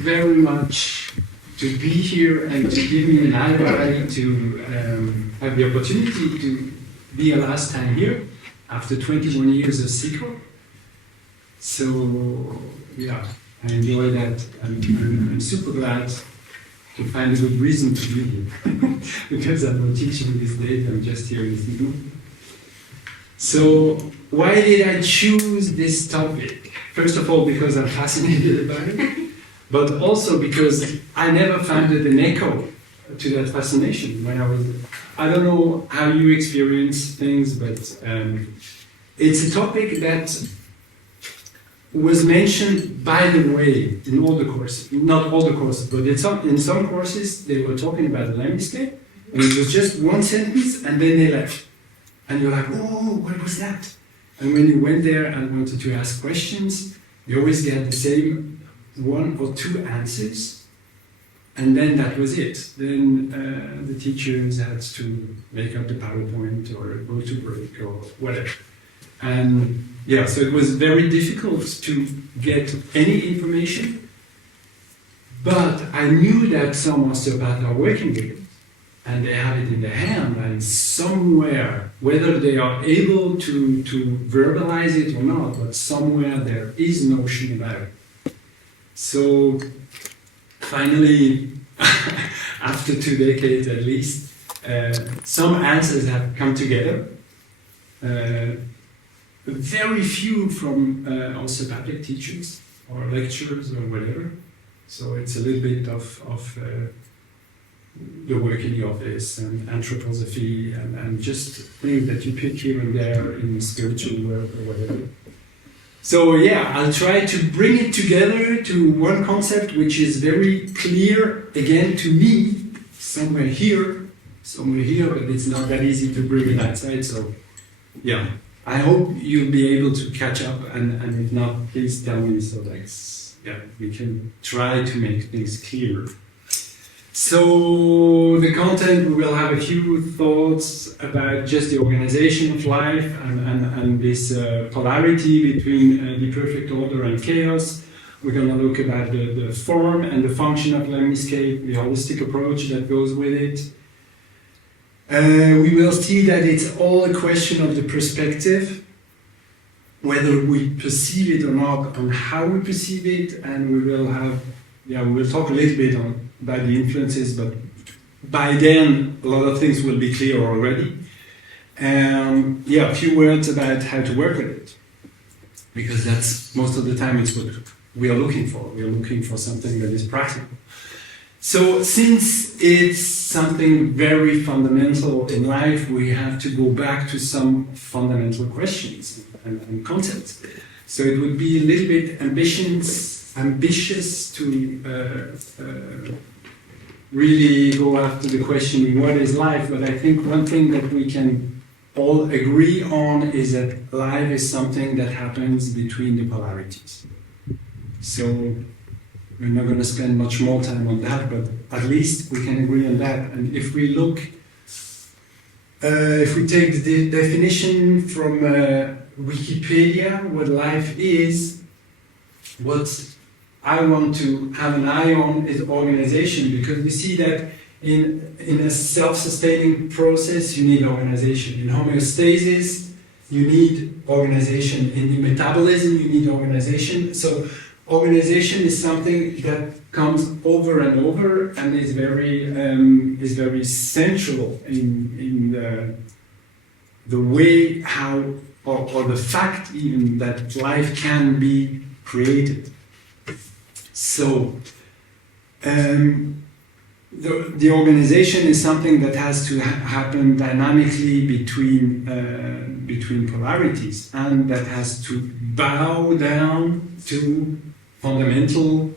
very much to be here and to give me an library to have the opportunity to be a last time here after 21 years of SQL. So, yeah, I enjoy that. I'm super glad to find a good reason to be here. Because I'm not teaching these days, I'm just here in SQL. So, why did I choose this topic? First of all, because I'm fascinated by it, but also because I never found an echo to that fascination when I was. I don't know how you experience things, but it's a topic that was mentioned, by the way, in all the courses. Not all the courses, but in some courses they were talking about Lemniscate, and it was just one sentence, and then they left. And you're like, oh, what was that? And when you went there and wanted to ask questions, you always get the same one or two answers, and then that was it. Then the teachers had to make up the PowerPoint or go to break or whatever. And yeah, so it was very difficult to get any information, but I knew that some osteopaths are working with it. And they have it in their hand, and somewhere, whether they are able to verbalize it or not, but somewhere there is notion about it. So finally, after 2 decades at least, some answers have come together. Very few from osteopathic teachers or lecturers or whatever. So it's a little bit of the work in the office and anthroposophy and just things that you pick here and there in spiritual work or whatever. So yeah, I'll try to bring it together to one concept which is very clear, again, to me, somewhere here, but it's not that easy to bring it outside. So yeah, I hope you'll be able to catch up, and if not, please tell me so that yeah, we can try to make things clear. So the content, we will have a few thoughts about just the organization of life and this polarity between the perfect order and chaos. We're going to look about the form and the function of Lemniscate, the holistic approach that goes with it. We will see that it's all a question of the perspective, whether we perceive it or not, on how we perceive it, and we will talk a little bit about the influences, but by then a lot of things will be clear already. A few words about how to work with it, because that's most of the time it's what we are looking for. We are looking for something that is practical. So since it's something very fundamental in life, we have to go back to some fundamental questions and concepts. So it would be a little bit ambitious to really go after the question, what is life? But I think one thing that we can all agree on is that life is something that happens between the polarities. So we're not going to spend much more time on that, but at least we can agree on that. And if we look, if we take the definition from Wikipedia, what life is, what I want to have an eye on is organization, because we see that in a self-sustaining process you need organization. In homeostasis you need organization. In the metabolism you need organization. So organization is something that comes over and over and is very central in the way how or the fact even that life can be created. So, the organization is something that has to happen dynamically between polarities, and that has to bow down to fundamental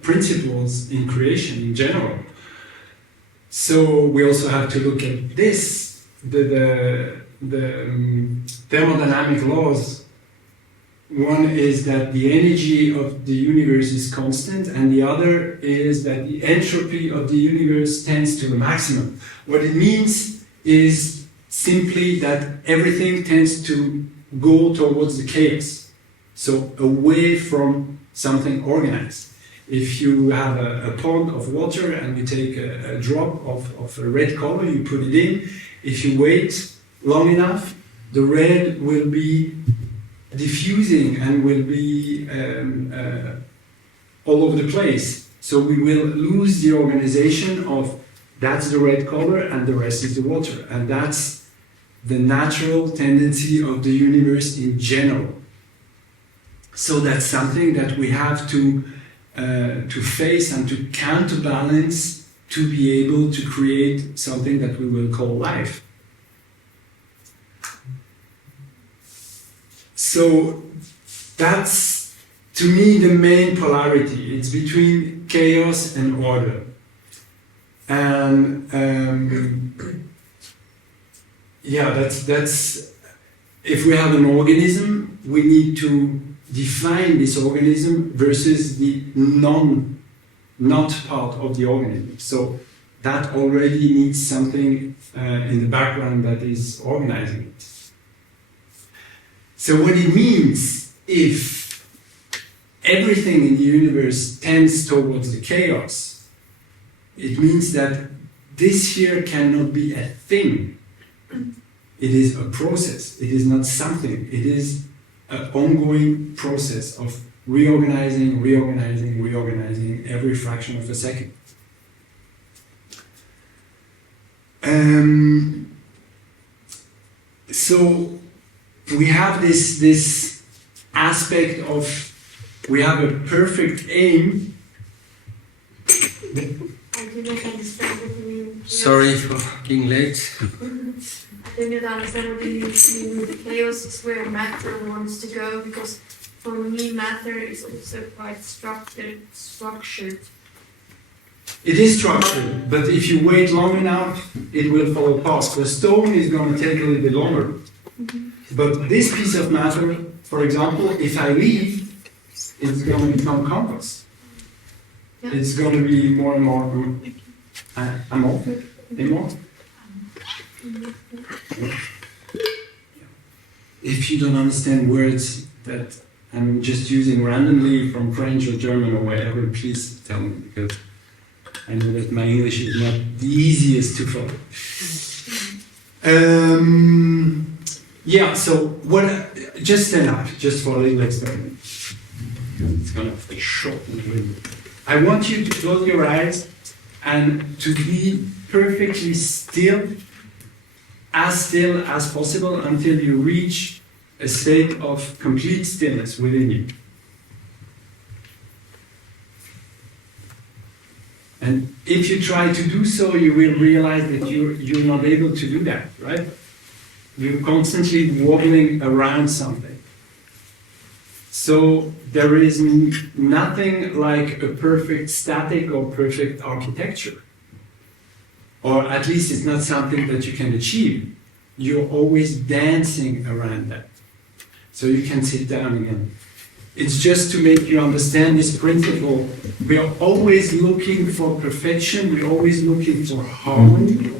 principles in creation in general. So we also have to look at this, the thermodynamic laws. One is that the energy of the universe is constant, and the other is that the entropy of the universe tends to the maximum. What it means is simply that everything tends to go towards the chaos. So away from something organized. If you have a pond of water and you take a drop of a red color, you put it in. If you wait long enough, the red will be diffusing and will be all over the place. So we will lose the organization of that's the red color and the rest is the water. And that's the natural tendency of the universe in general. So that's something that we have to face and to counterbalance to be able to create something that we will call life. So that's, to me, the main polarity. It's between chaos and order. And yeah, that's if we have an organism, we need to define this organism versus the not part of the organism. So that already needs something in the background that is organizing it. So what it means if everything in the universe tends towards the chaos, it means that this here cannot be a thing. It is a process. It is not something. It is an ongoing process of reorganizing every fraction of a second. So we have this aspect of, we have a perfect aim. I didn't understand what you mean. Sorry for being late. I didn't understand what you mean with the chaos is where matter wants to go, because for me matter is also quite structured. It is structured, but if you wait long enough, it will fall apart. The stone is going to take a little bit longer. But this piece of matter, for example, if I leave, it's going to become compass. Yeah. It's going to be more and more If you don't understand words that I'm just using randomly from French or German or whatever, please tell me, because I know that my English is not the easiest to follow. Yeah, so what? Just stand up, just for a little experiment. It's gonna be short and really. I want you to close your eyes and to be perfectly still as possible until you reach a state of complete stillness within you. And if you try to do so, you will realize that you're not able to do that, right? You're constantly wobbling around something. So there is nothing like a perfect static or perfect architecture. Or at least it's not something that you can achieve. You're always dancing around that. So you can sit down again. It's just to make you understand this principle. We are always looking for perfection, we're always looking for harmony,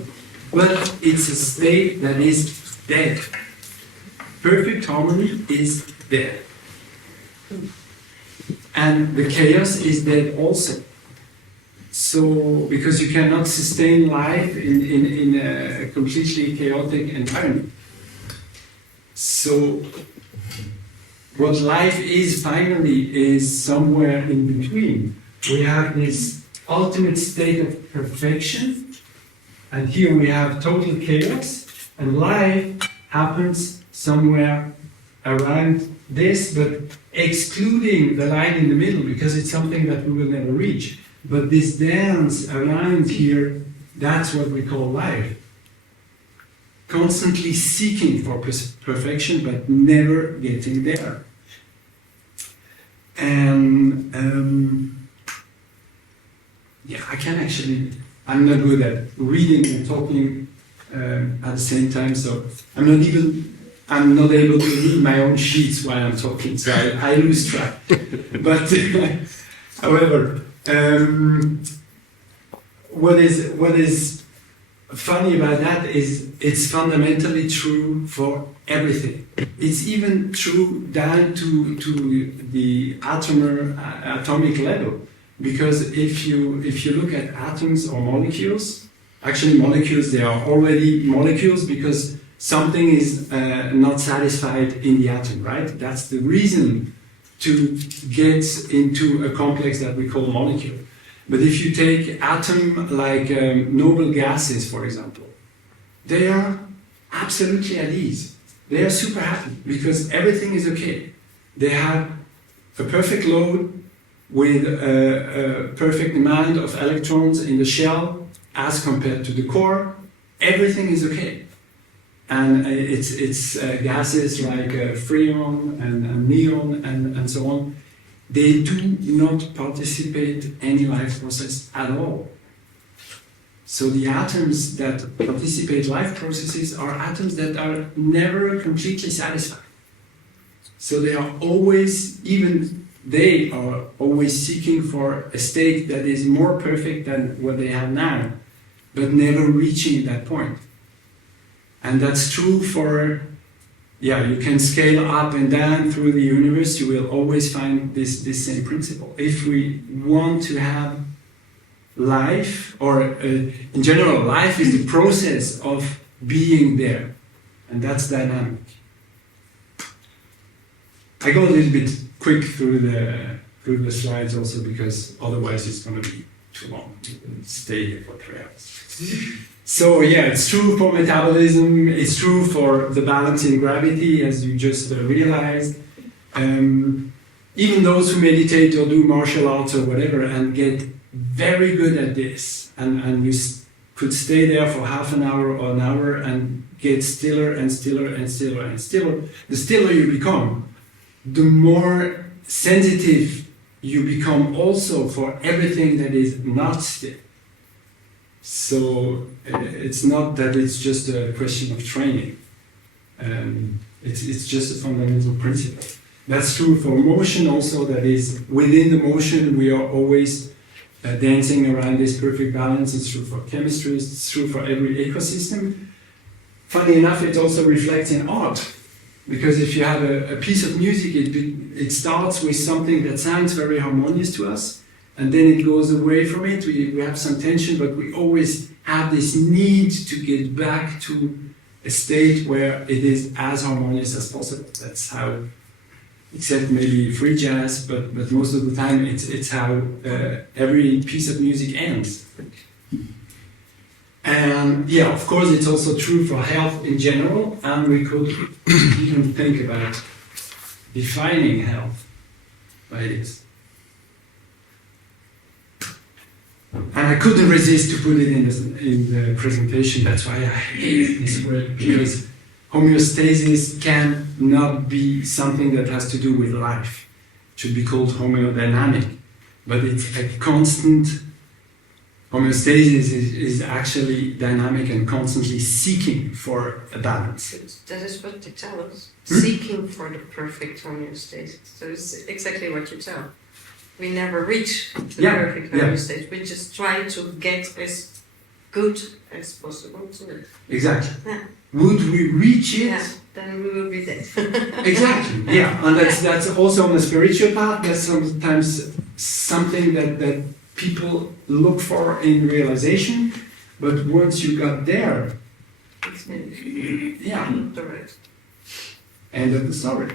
but it's a state that is dead. Perfect harmony is dead. And the chaos is dead also. So, because you cannot sustain life in a completely chaotic environment. So, what life is finally is somewhere in between. We have this ultimate state of perfection, and here we have total chaos, and life happens somewhere around this, but excluding the line in the middle, because it's something that we will never reach. But this dance around here, that's what we call life. Constantly seeking for perfection, but never getting there. And yeah, I'm not good at reading and talking at the same time, so I'm not able to read my own sheets while I'm talking, so I lose track. But however, what is funny about that is it's fundamentally true for everything. It's even true down to the atomic level. Because if you look at atoms or molecules, actually molecules, they are already molecules because something is not satisfied in the atom, right? That's the reason to get into a complex that we call molecule. But if you take atom like noble gases, for example, they are absolutely at ease. They are super happy because everything is okay. They have a perfect load with a perfect amount of electrons in the shell as compared to the core. Everything is okay. And it's gases like freon and neon and so on. They do not participate in any life process at all. So the atoms that participate life processes are atoms that are never completely satisfied. So they are always, they are always seeking for a state that is more perfect than what they have now, but never reaching that point. And that's true for, you can scale up and down through the universe, you will always find this same principle. If we want to have life, or in general, life is the process of being there, and that's dynamic. I go a little bit quick through the slides also because otherwise it's going to be too long to stay here for 3 hours. So it's true for metabolism, it's true for the balance in gravity, as you just realized. Even those who meditate or do martial arts or whatever and get very good at this, and you could stay there for half an hour or an hour and get stiller and stiller and stiller and stiller, the stiller you become, the more sensitive you become also for everything that is not still. So it's not that it's just a question of training. It's just a fundamental principle. That's true for motion also, that is within the motion we are always dancing around this perfect balance. It's true for chemistry, it's true for every ecosystem. Funny enough, it also reflects in art. Because if you have a piece of music, it starts with something that sounds very harmonious to us, and then it goes away from it. We have some tension, but we always have this need to get back to a state where it is as harmonious as possible. That's how, except maybe free jazz, but most of the time it's how every piece of music ends. And of course it's also true for health in general, and we could even think about defining health by this. And I couldn't resist to put it in the presentation, that's why I hate this word, because homeostasis cannot be something that has to do with life. It should be called homeodynamic, but it's a constant. Homeostasis is actually dynamic and constantly seeking for a balance. That is what they tell us, seeking for the perfect homeostasis. So it's exactly what you tell. We never reach the perfect homeostasis. We just try to get as good as possible to it. Exactly. Yeah. Would we reach it? Then we will be dead. Exactly. And that's also on the spiritual path. That's sometimes something that people look for in realization, but once you got there, It's finished. The rest. End of the story.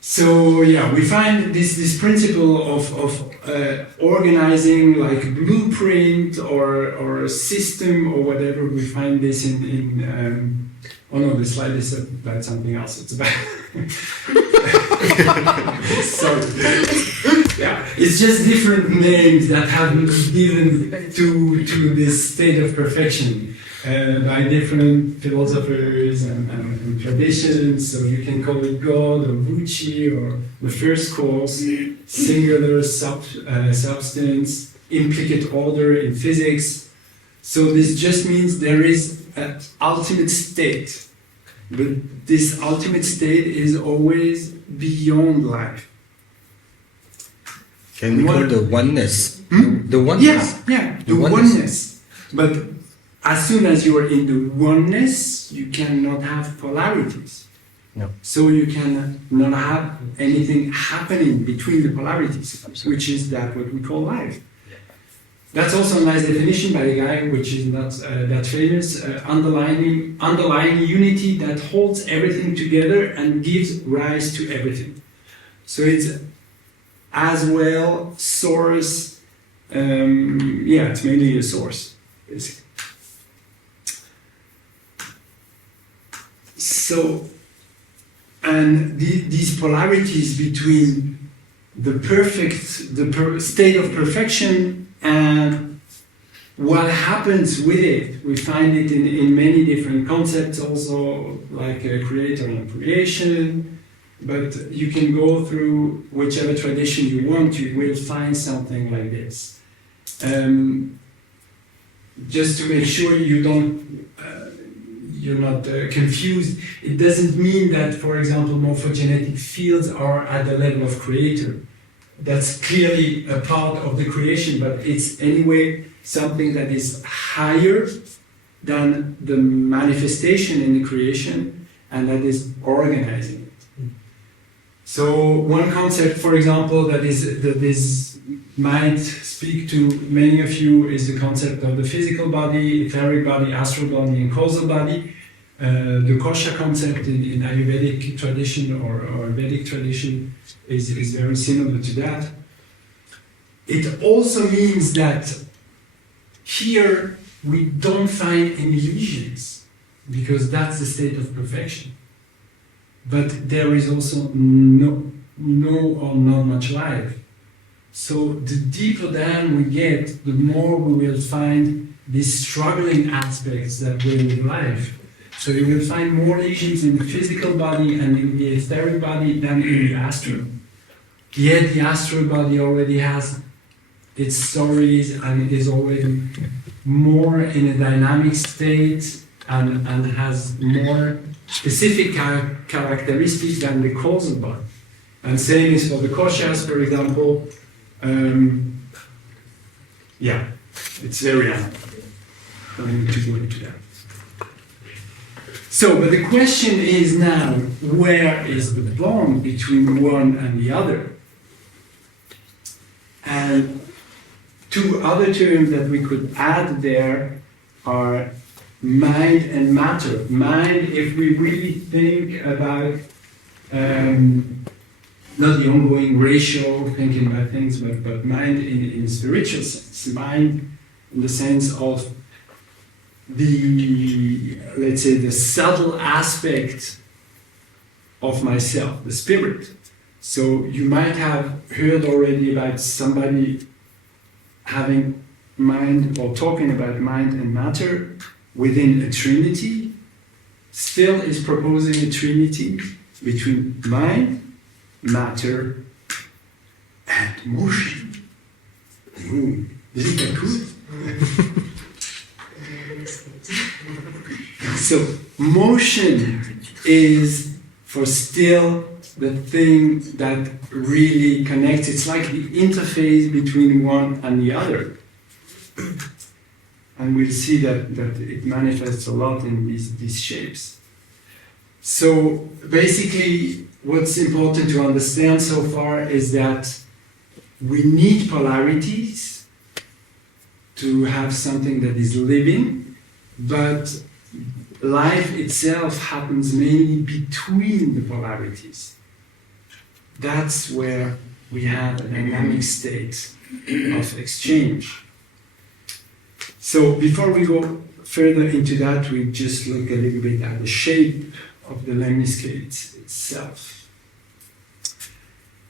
So we find this principle of organizing like a blueprint or a system or whatever. We find this in oh no, the slide is about something else. It's about sorry. It's just different names that have been given to this state of perfection by different philosophers and traditions. So you can call it God or Vuci or the first cause, singular substance, implicate order in physics. So this just means there is an ultimate state, but this ultimate state is always beyond life. Can we call the oneness? The Yeah, oneness. yeah, the The oneness. oneness. But as soon as you are in the oneness, you cannot have polarities. No. So you can not have anything happening between the polarities, which is that what we call life. That's also a nice definition by a guy which is not that famous, underlying unity that holds everything together and gives rise to everything. So it's as well source, it's mainly a source, basically. So, and these polarities between the state of perfection and what happens with it, we find it in many different concepts also, like a creator and creation, but you can go through whichever tradition you want, you will find something like this. Just to make sure you're not confused, it doesn't mean that, for example, morphogenetic fields are at the level of creator. That's clearly a part of the creation, but it's anyway something that is higher than the manifestation in the creation, and that is organizing it. So one concept, for example, that might speak to many of you is the concept of the physical body, etheric body, astral body, and causal body. The kosha concept in Ayurvedic tradition or Vedic tradition is very similar to that. It also means that here we don't find any lesions, because that's the state of perfection. But there is also no or not much life. So the deeper down we get, the more we will find these struggling aspects that will live life. So you will find more lesions in the physical body and in the etheric body than in the astral. Yet the astral body already has its stories and it is already more in a dynamic state and has more specific characteristics than the causal body. And same is for the koshas, for example. It's very I don't need to go into that. So, but the question is now, where is the bond between one and the other? And two other terms that we could add there are mind and matter. Mind, if we really think about not the ongoing ratio, thinking about things, but mind in a spiritual sense. Mind in the sense of let's say, the subtle aspect of myself, the spirit. So you might have heard already about somebody having mind or talking about mind and matter within a trinity. Still is proposing a trinity between mind, matter, and motion. Isn't that cool? So motion is for still the thing that really connects. It's like the interface between one and the other. And we'll see that it manifests a lot in these shapes. So basically, what's important to understand so far is that we need polarities to have something that is living, but life itself happens mainly between the polarities. That's where we have a dynamic state of exchange. So before we go further into that, we just look a little bit at the shape of the lemniscate itself.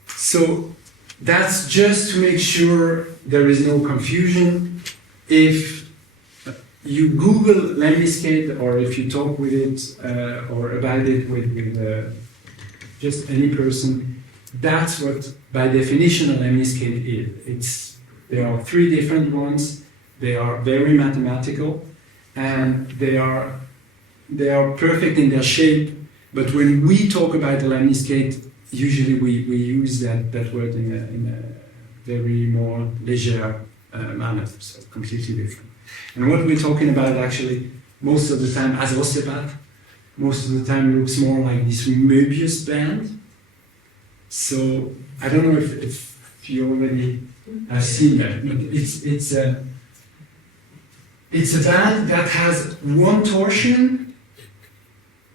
So that's just to make sure there is no confusion. If you Google Lemniscate, or if you talk with it or about it with just any person, that's what, by definition, a Lemniscate is. There are three different ones. They are very mathematical, and they are perfect in their shape. But when we talk about the Lemniscate, usually we use that word in very more leisure manner, so completely different. And what we're talking about actually, most of the time as osteopath, most of the time looks more like this Möbius band. So I don't know if you already have seen that, but it's a band that has one torsion.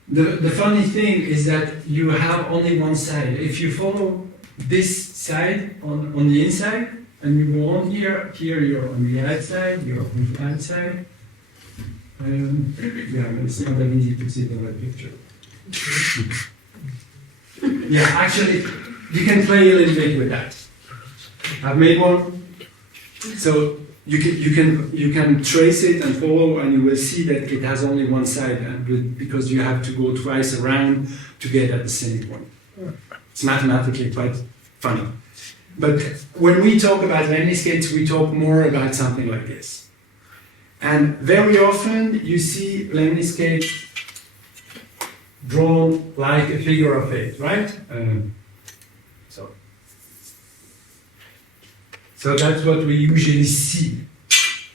The funny thing is that you have only one side. If you follow this side on the inside, and you go on here you're on the outside, you're on the outside. Yeah, but it's not that easy to see it in that picture. Yeah, actually, you can play a little bit with that. I've made one, so you can trace it and follow, and you will see that it has only one side, because you have to go twice around to get at the same point. It's mathematically quite funny. But when we talk about lemniscates, we talk more about something like this. And very often you see lemniscate drawn like a figure of 8, right? So that's what we usually see.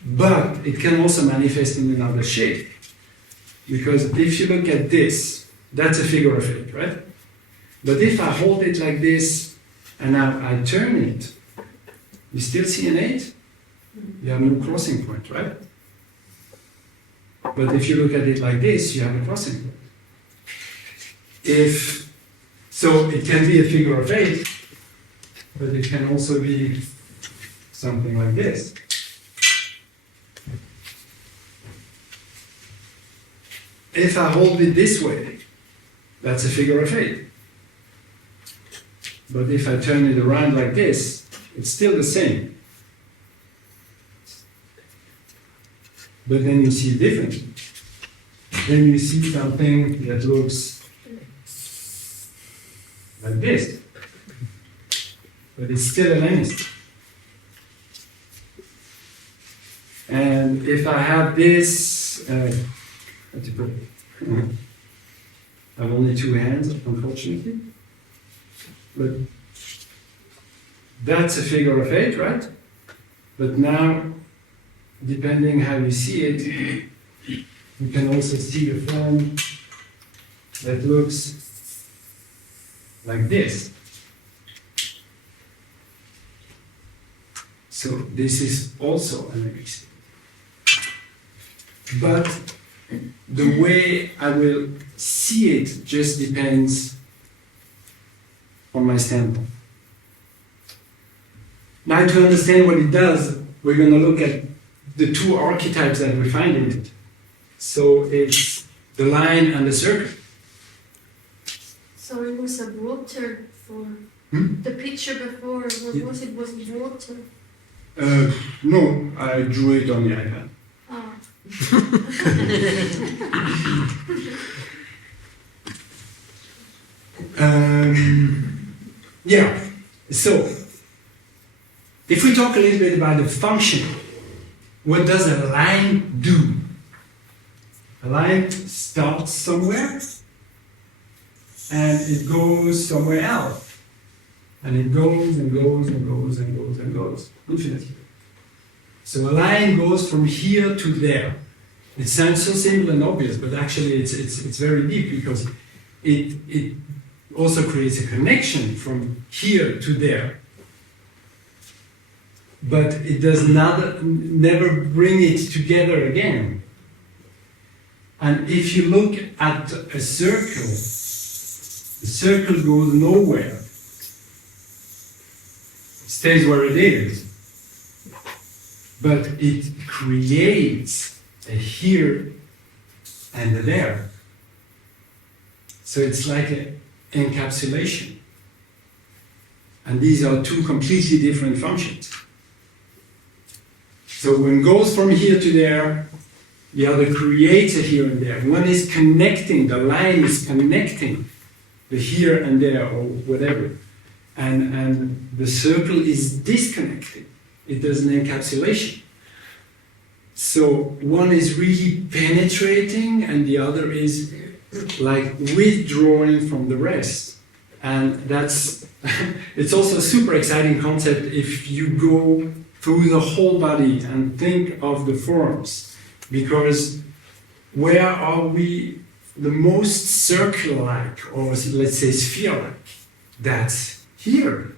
But it can also manifest in another shape. Because if you look at this, that's a figure of 8, right? But if I hold it like this, and now I turn it, you still see an 8? You have no crossing point, right? But if you look at it like this, you have a crossing point. So it can be a figure of 8, but it can also be something like this. If I hold it this way, that's a figure of 8. But if I turn it around like this, it's still the same. But then you see different. Then you see something that looks like this. But it's still a lemniscate. And if I have this, what do you put it? I have only 2 hands, unfortunately. But that's a figure of 8, right? But now, depending how you see it, you can also see a form that looks like this. So this is also an lemniscate. But the way I will see it just depends on my standpoint. Now, to understand what it does, we're going to look at the 2 archetypes that we find in it. So it's the line and the circle. So it was a water for the picture before. What was it? Was it water? No, I drew it on the iPad. Ah. Yeah, so if we talk a little bit about the function, what does a line do? A line starts somewhere and it goes somewhere else. And it goes and goes and goes and goes and goes infinitely. So a line goes from here to there. It sounds so simple and obvious, but actually it's very deep, because it also creates a connection from here to there. But it does never bring it together again. And if you look at a circle, the circle goes nowhere. It stays where it is. But it creates a here and a there. So it's like an encapsulation. And these are 2 completely different functions. So when it goes from here to there, the other creates a here and there. One is connecting, the line is connecting the here and there or whatever. And the circle is disconnecting. It does an encapsulation. So one is really penetrating and the other is like withdrawing from the rest. And that's, it's also a super exciting concept if you go through the whole body and think of the forms. Because where are we the most circle-like, or let's say sphere-like? That's here,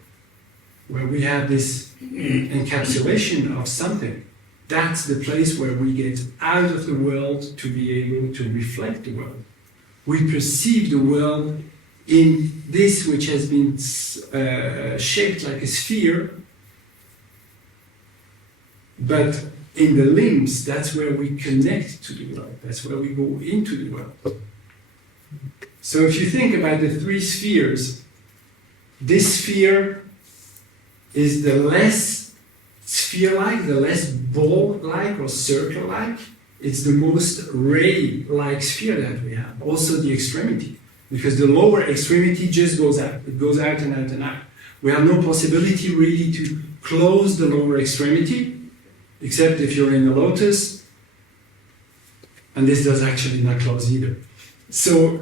where we have this encapsulation of something. That's the place where we get out of the world to be able to reflect the world. We perceive the world in this which has been shaped like a sphere, but in the limbs, that's where we connect to the world. That's where we go into the world. So if you think about the three spheres, this sphere is the less sphere-like, the less ball-like or circle-like. It's the most ray-like sphere that we have. Also the extremity, because the lower extremity just goes out. It goes out and out and out. We have no possibility really to close the lower extremity, except if you're in a lotus, and this does actually not close either. So,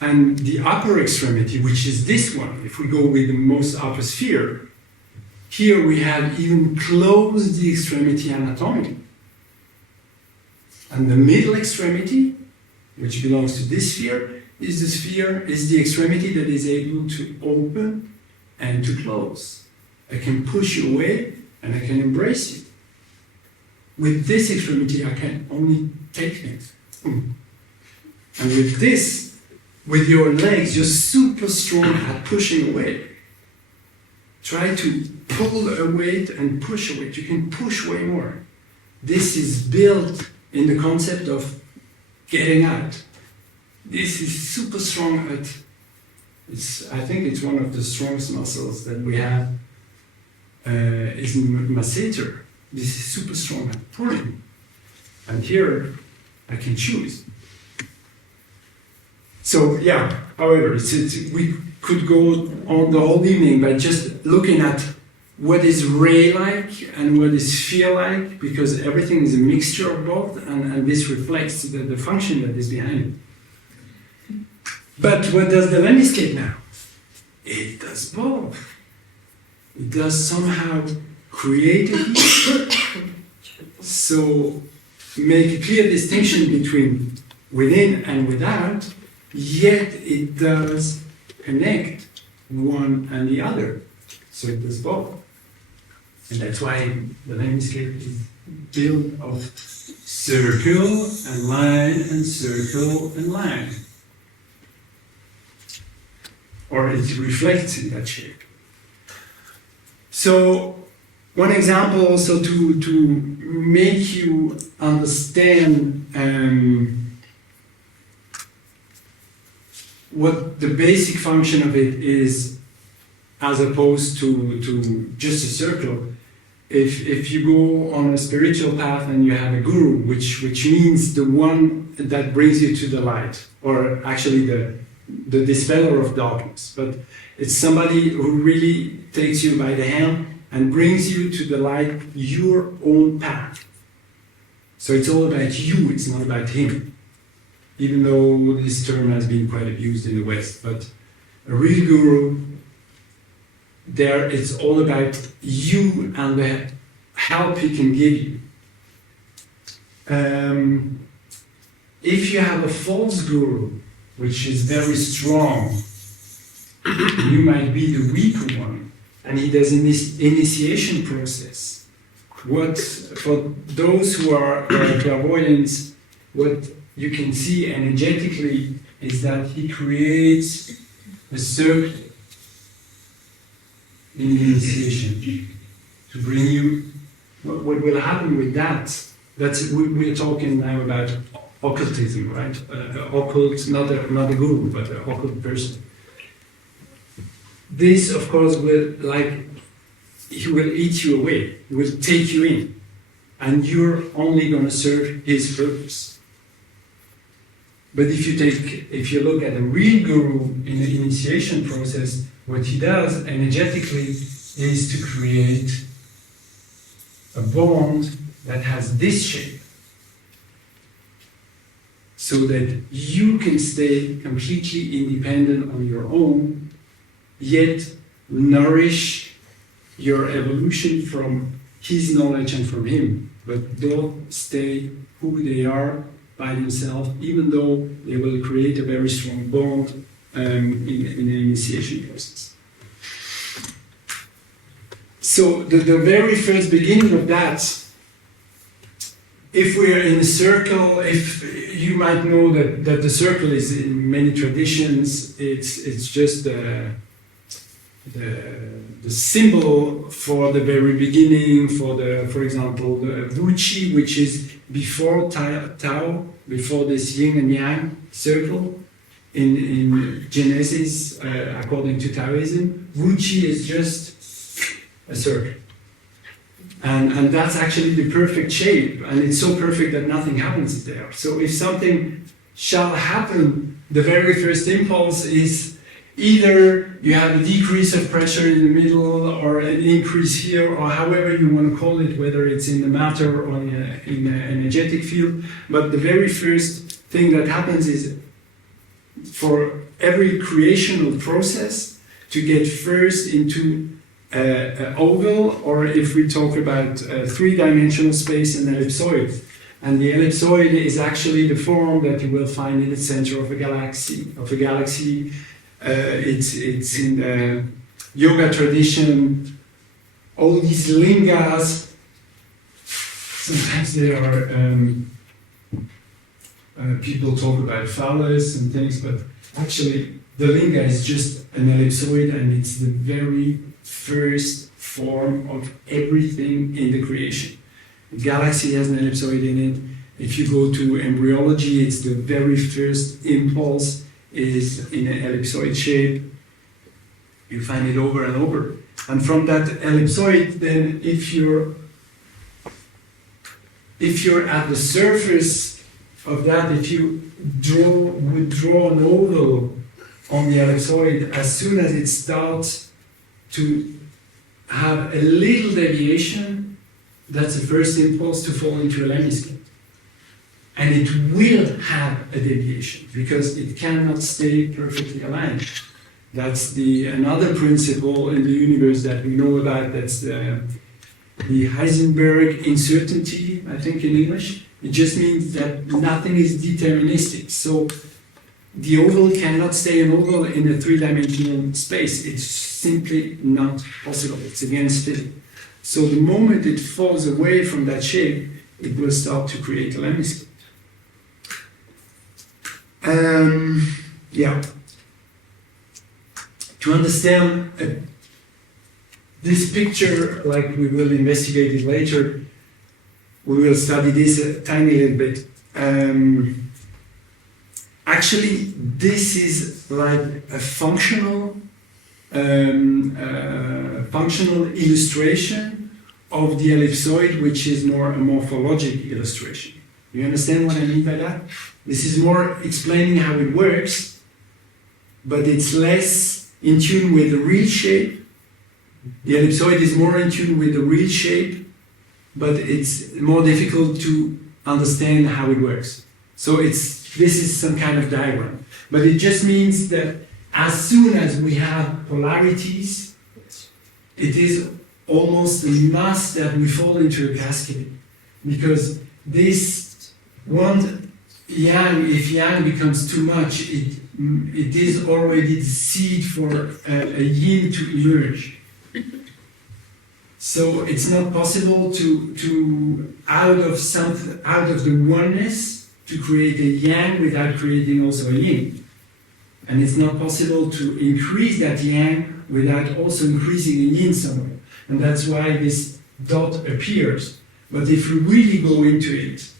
and the upper extremity, which is this one, if we go with the most upper sphere, here we have even closed the extremity anatomically. And the middle extremity, which belongs to this sphere, is the extremity that is able to open and to close. I can push you away and I can embrace you. With this extremity, I can only take things. And with this, with your legs, you're super strong at pushing away. Try to pull a weight and push a weight. You can push way more. This is built in the concept of getting out. This is super strong at, I think it's one of the strongest muscles that we have, is masseter. This is super strong at pulling. And here, I can choose. So yeah, however, we could go on the whole evening by just looking at what is ray-like and what is sphere-like, because everything is a mixture of both, and this reflects the function that is behind it. But what does the Lemniscate now? It does both. It does somehow create a heat. So make a clear distinction between within and without, yet it does connect one and the other. So it does both. And that's why the Lemniscate is built of circle and line and circle and line. Or it reflects in that shape. So one example also to make you understand what the basic function of it is, as opposed to just a circle. If you go on a spiritual path and you have a guru, which means the one that brings you to the light, or actually the dispeller of darkness, but it's somebody who really takes you by the hand and brings you to the light, your own path. So it's all about you, it's not about him. Even though this term has been quite abused in the West, but a real guru, there it's all about you and the help he can give you. If you have a false guru, which is very strong, you might be the weaker one, and he does an initiation process. What, for those who are clairvoyants, what you can see energetically is that he creates a circle in the initiation to bring you. What will happen with that? We're talking now about occultism, right? Occult, not a guru, but an occult person. This, of course, he will eat you away. He will take you in, and you're only going to serve his purpose. But if you look at a real guru in the initiation process, what he does energetically is to create a bond that has this shape. so that you can stay completely independent on your own, yet nourish your evolution from his knowledge and from him, but don't stay who they are by themselves, even though they will create a very strong bond in the initiation process. So the very first beginning of that, if we're in a circle, if you might know that the circle is in many traditions, it's just the symbol for the very beginning, for example, the Wuchi, which is before Tao, before this yin and yang circle in Genesis, according to Taoism. Wuchi is just a circle. And that's actually the perfect shape, and it's so perfect that nothing happens there. So if something shall happen, the very first impulse is either you have a decrease of pressure in the middle, or an increase here, or however you want to call it, whether it's in the matter or in the energetic field. But the very first thing that happens is, for every creational process, to get first into an oval, or if we talk about three-dimensional space, an ellipsoid. And the ellipsoid is actually the form that you will find in the center of a galaxy. It's in the yoga tradition. All these lingas, sometimes they are, people talk about phallus and things, but actually the linga is just an ellipsoid, and it's the very first form of everything in the creation. The galaxy has an ellipsoid in it. If you go to embryology, it's the very first impulse is in an ellipsoid shape. You find it over and over. And from that ellipsoid, then if you're at the surface of that, if you would draw an oval on the ellipsoid, as soon as it starts to have a little deviation, that's the first impulse to fall into a lemniscate. And it will have a deviation, because it cannot stay perfectly aligned. That's another principle in the universe that we know about. That's the Heisenberg uncertainty, I think, in English. It just means that nothing is deterministic. So the oval cannot stay an oval in a three-dimensional space. It's simply not possible. It's against physics. So the moment it falls away from that shape, it will start to create a lemniscate. Yeah. To understand this picture, like we will investigate it later, we will study this a tiny little bit. Actually, this is like a functional illustration of the ellipsoid, which is more a morphologic illustration. You understand what I mean by that? This is more explaining how it works, but it's less in tune with the real shape. The ellipsoid is more in tune with the real shape, but it's more difficult to understand how it works. So this is some kind of diagram. But it just means that as soon as we have polarities, it is almost a must that we fall into a cascade. Because this one yang, if yang becomes too much, it is already the seed for a yin to emerge. So it's not possible to out of the oneness to create a yang without creating also a yin. And it's not possible to increase that yang without also increasing a yin somewhere. And that's why this dot appears. But if we really go into it,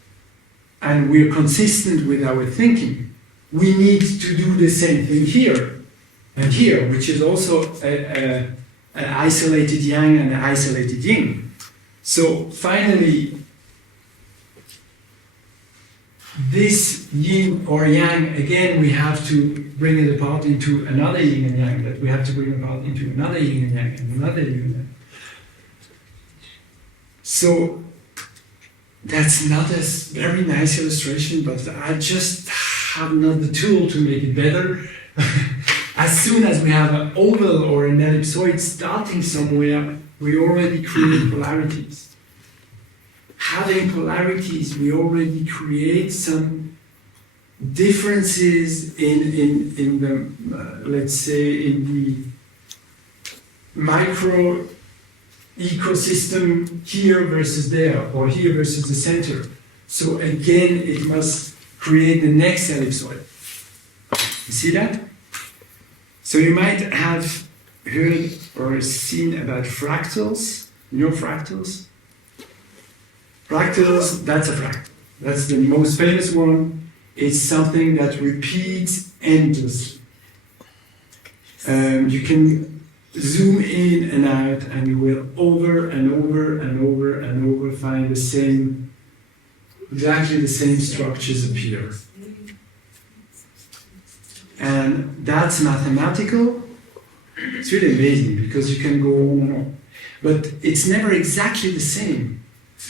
and we're consistent with our thinking, we need to do the same thing here and here, which is also an isolated yang and an isolated yin. So finally, this yin or yang, again, we have to bring it apart into another yin and yang, that we have to bring apart into another yin and yang and another yin and yang. So that's not a very nice illustration, but I just have not the tool to make it better. As soon as we have an oval or an ellipsoid starting somewhere, we already create polarities. Having polarities, we already create some differences in the, let's say, in the micro ecosystem here versus there, or here versus the center. So again, it must create the next ellipsoid. You see that? So you might have heard or seen about fractals. You know fractals? Fractals, that's a fractal. That's the most famous one. It's something that repeats endlessly. You can zoom in and out, and you will over and over and over and over find the same, exactly the same structures appear. And that's mathematical. It's really amazing because you can go on and on. But it's never exactly the same.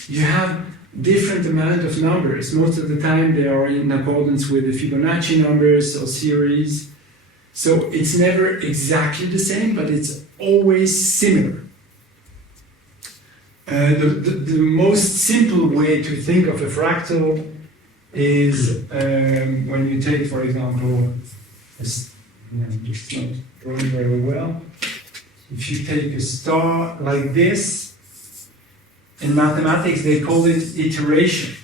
You have different amount of numbers. Most of the time they are in accordance with the Fibonacci numbers or series. So it's never exactly the same, but it's always similar. The most simple way to think of a fractal is when you take, for example, it's not drawing very well. If you take a star like this, in mathematics they call it iteration.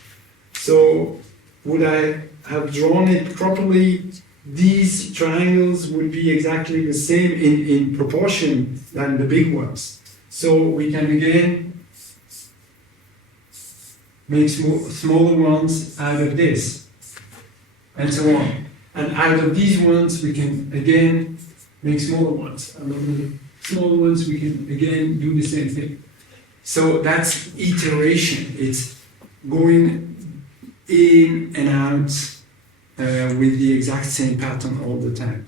So would I have drawn it properly? These triangles would be exactly the same in proportion than the big ones. So we can again make smaller ones out of this, and so on. And out of these ones, we can again make smaller ones. Out of the smaller ones, we can again do the same thing. So that's iteration. It's going in and out with the exact same pattern all the time.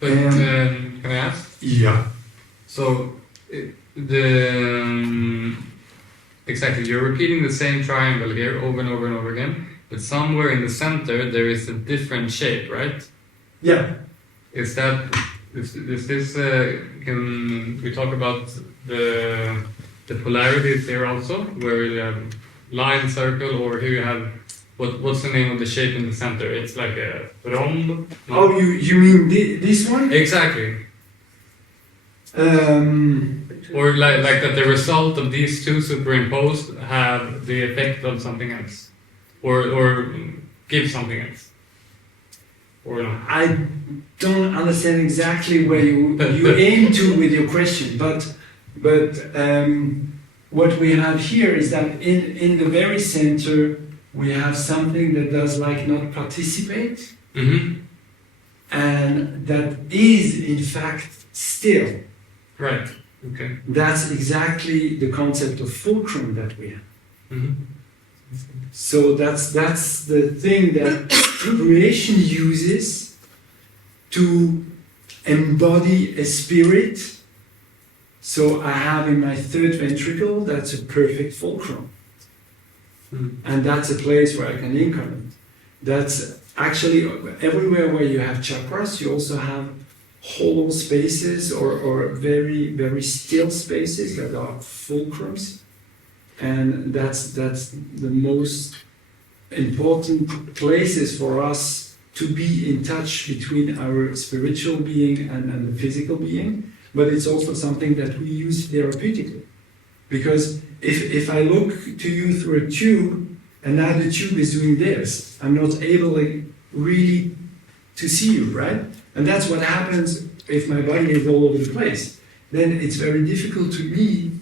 But can I ask? Yeah. So exactly, you're repeating the same triangle here over and over and over again, but somewhere in the center there is a different shape, right? Yeah. Is this can we talk about the polarities here also, where you have line, circle, or here you have what's the name of the shape in the center? It's like a rhomb. No? Oh, you mean this one? Exactly. Or like that the result of these two superimposed have the effect of something else, or give something else, or not. I don't understand exactly where you aim to with your question, but what we have here is that in the very center we have something that does like not participate, and that is in fact still. Right. Okay. That's exactly the concept of fulcrum that we have. Mm-hmm. So that's the thing that creation uses to embody a spirit. So I have in my third ventricle, that's a perfect fulcrum. And that's a place where I can incarnate. That's actually everywhere where you have chakras, you also have hollow spaces or very, very still spaces that are fulcrums. And that's the most important places for us to be in touch between our spiritual being and the physical being. But it's also something that we use therapeutically. Because if I look to you through a tube, and now the tube is doing this, I'm not able really to see you, right? And that's what happens if my body is all over the place. Then it's very difficult to me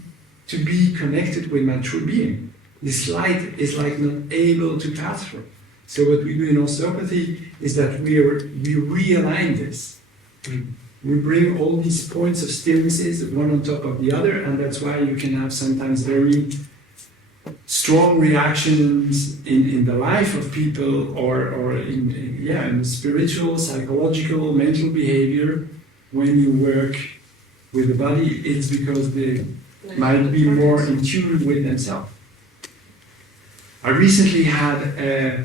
to be connected with my true being. This light is like not able to pass through. So what we do in osteopathy is that we realign this. We bring all these points of stillnesses one on top of the other, and that's why you can have sometimes very strong reactions in the life of people or in spiritual, psychological, mental behavior. When you work with the body, it's because they might be more in tune with themselves. I recently had a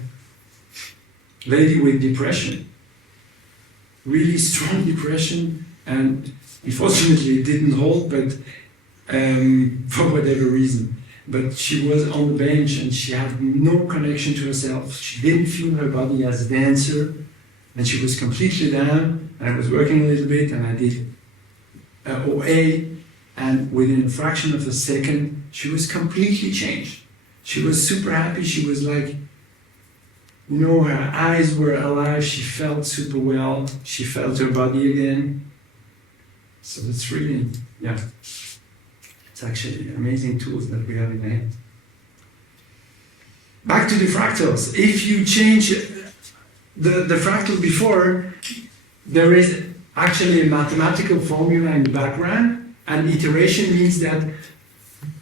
lady with depression, really strong depression, and unfortunately it didn't hold, but for whatever reason. But she was on the bench and she had no connection to herself. She didn't feel her body as a dancer, and she was completely down. And I was working a little bit, and I did OA, and within a fraction of a second, she was completely changed. She was super happy. She was like, you know, her eyes were alive. She felt super well. She felt her body again. So that's really, yeah. It's actually amazing tools that we have in hand. Back to the fractals. If you change the fractal before, there is actually a mathematical formula in the background, and iteration means that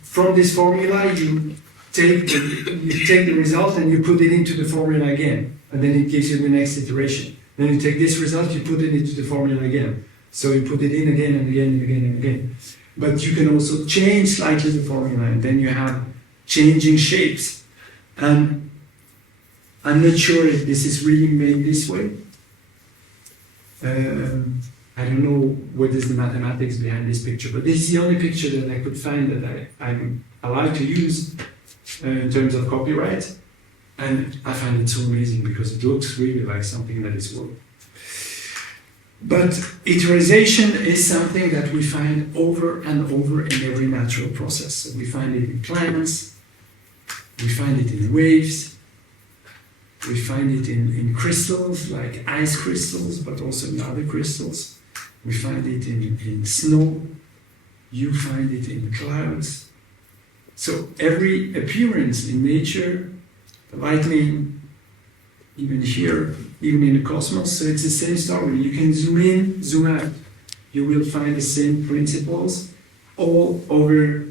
from this formula you take the result and you put it into the formula again, and then it gives you the next iteration. Then you take this result, you put it into the formula again. So you put it in again and again and again and again. But you can also change slightly the formula, and then you have changing shapes. And I'm not sure if this is really made this way. I don't know what is the mathematics behind this picture, but this is the only picture that I could find that I'm allowed to use in terms of copyright. And I find it so amazing because it looks really like something that is work. But iteration is something that we find over and over in every natural process. So we find it in plants, we find it in waves, we find it in crystals, like ice crystals, but also in other crystals. We find it in snow, you find it in clouds. So every appearance in nature, the lightning, even here, even in the cosmos, so it's the same story. You can zoom in, zoom out. You will find the same principles all over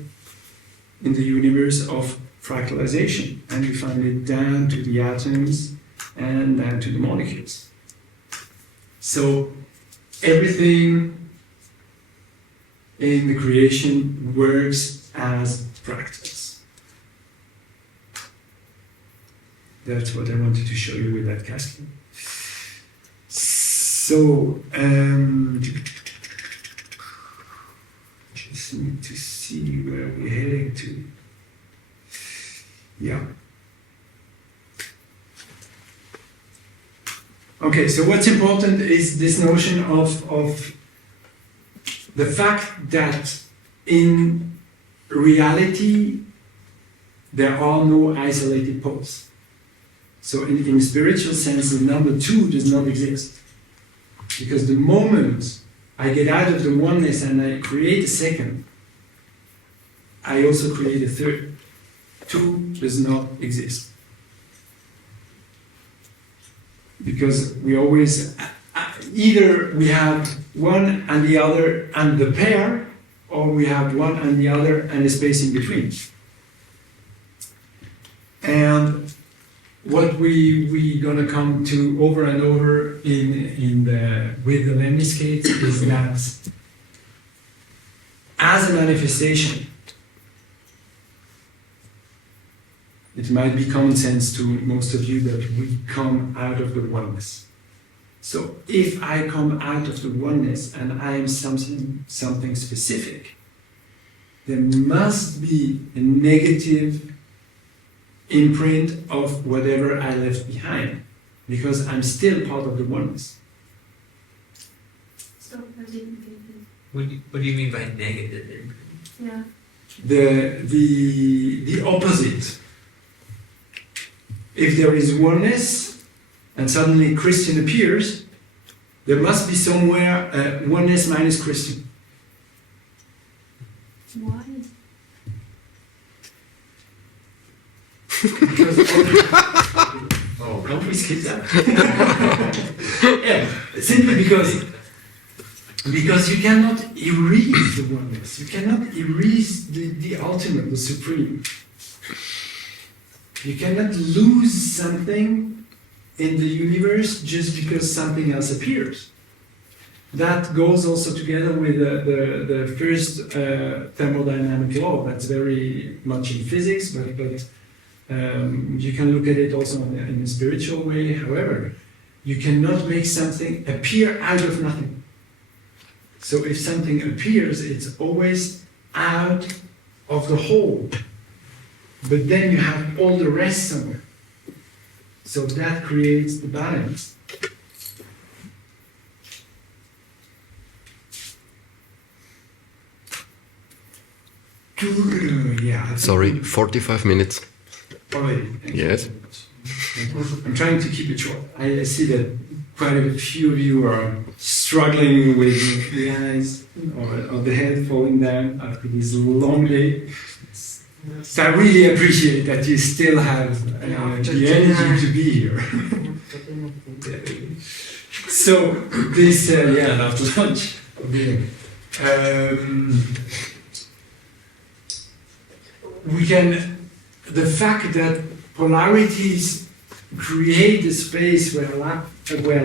in the universe of fractalization. And you find it down to the atoms and down to the molecules. So everything in the creation works as fractals. That's what I wanted to show you with that cascade. So, just need to see where we're heading to. Yeah. Okay, so what's important is this notion of the fact that in reality there are no isolated poles. So in a spiritual sense, the number 2 does not exist. Because the moment I get out of the oneness and I create a second, I also create a third. 2 does not exist. Because we always, either we have one and the other and the pair, or we have one and the other and the space in between. And what we gonna come to over and over with the Lemniscate is that as a manifestation, it might be common sense to most of you that we come out of the oneness. So if I come out of the oneness and I am something specific, there must be a negative imprint of whatever I left behind, because I'm still part of the oneness. So I didn't get it. What do you mean by negative imprint? Yeah. The opposite. If there is oneness and suddenly Christian appears, there must be somewhere oneness minus Christian. Why? Because don't we skip that? Yeah, simply because you cannot erase the oneness. You cannot erase the ultimate, the supreme. You cannot lose something in the universe just because something else appears. That goes also together with the first thermodynamic law. That's very much in physics, but You can look at it also in a spiritual way. However, you cannot make something appear out of nothing. So if something appears, it's always out of the whole. But then you have all the rest somewhere. So that creates the balance. Yeah. Sorry, 45 minutes. Already. Thank you. Yes. I'm trying to keep it short. I see that quite a few of you are struggling with the eyes or the head falling down after this long day. So I really appreciate that you still have the energy to be here. So this, after lunch. We can. The fact that polarities create the space where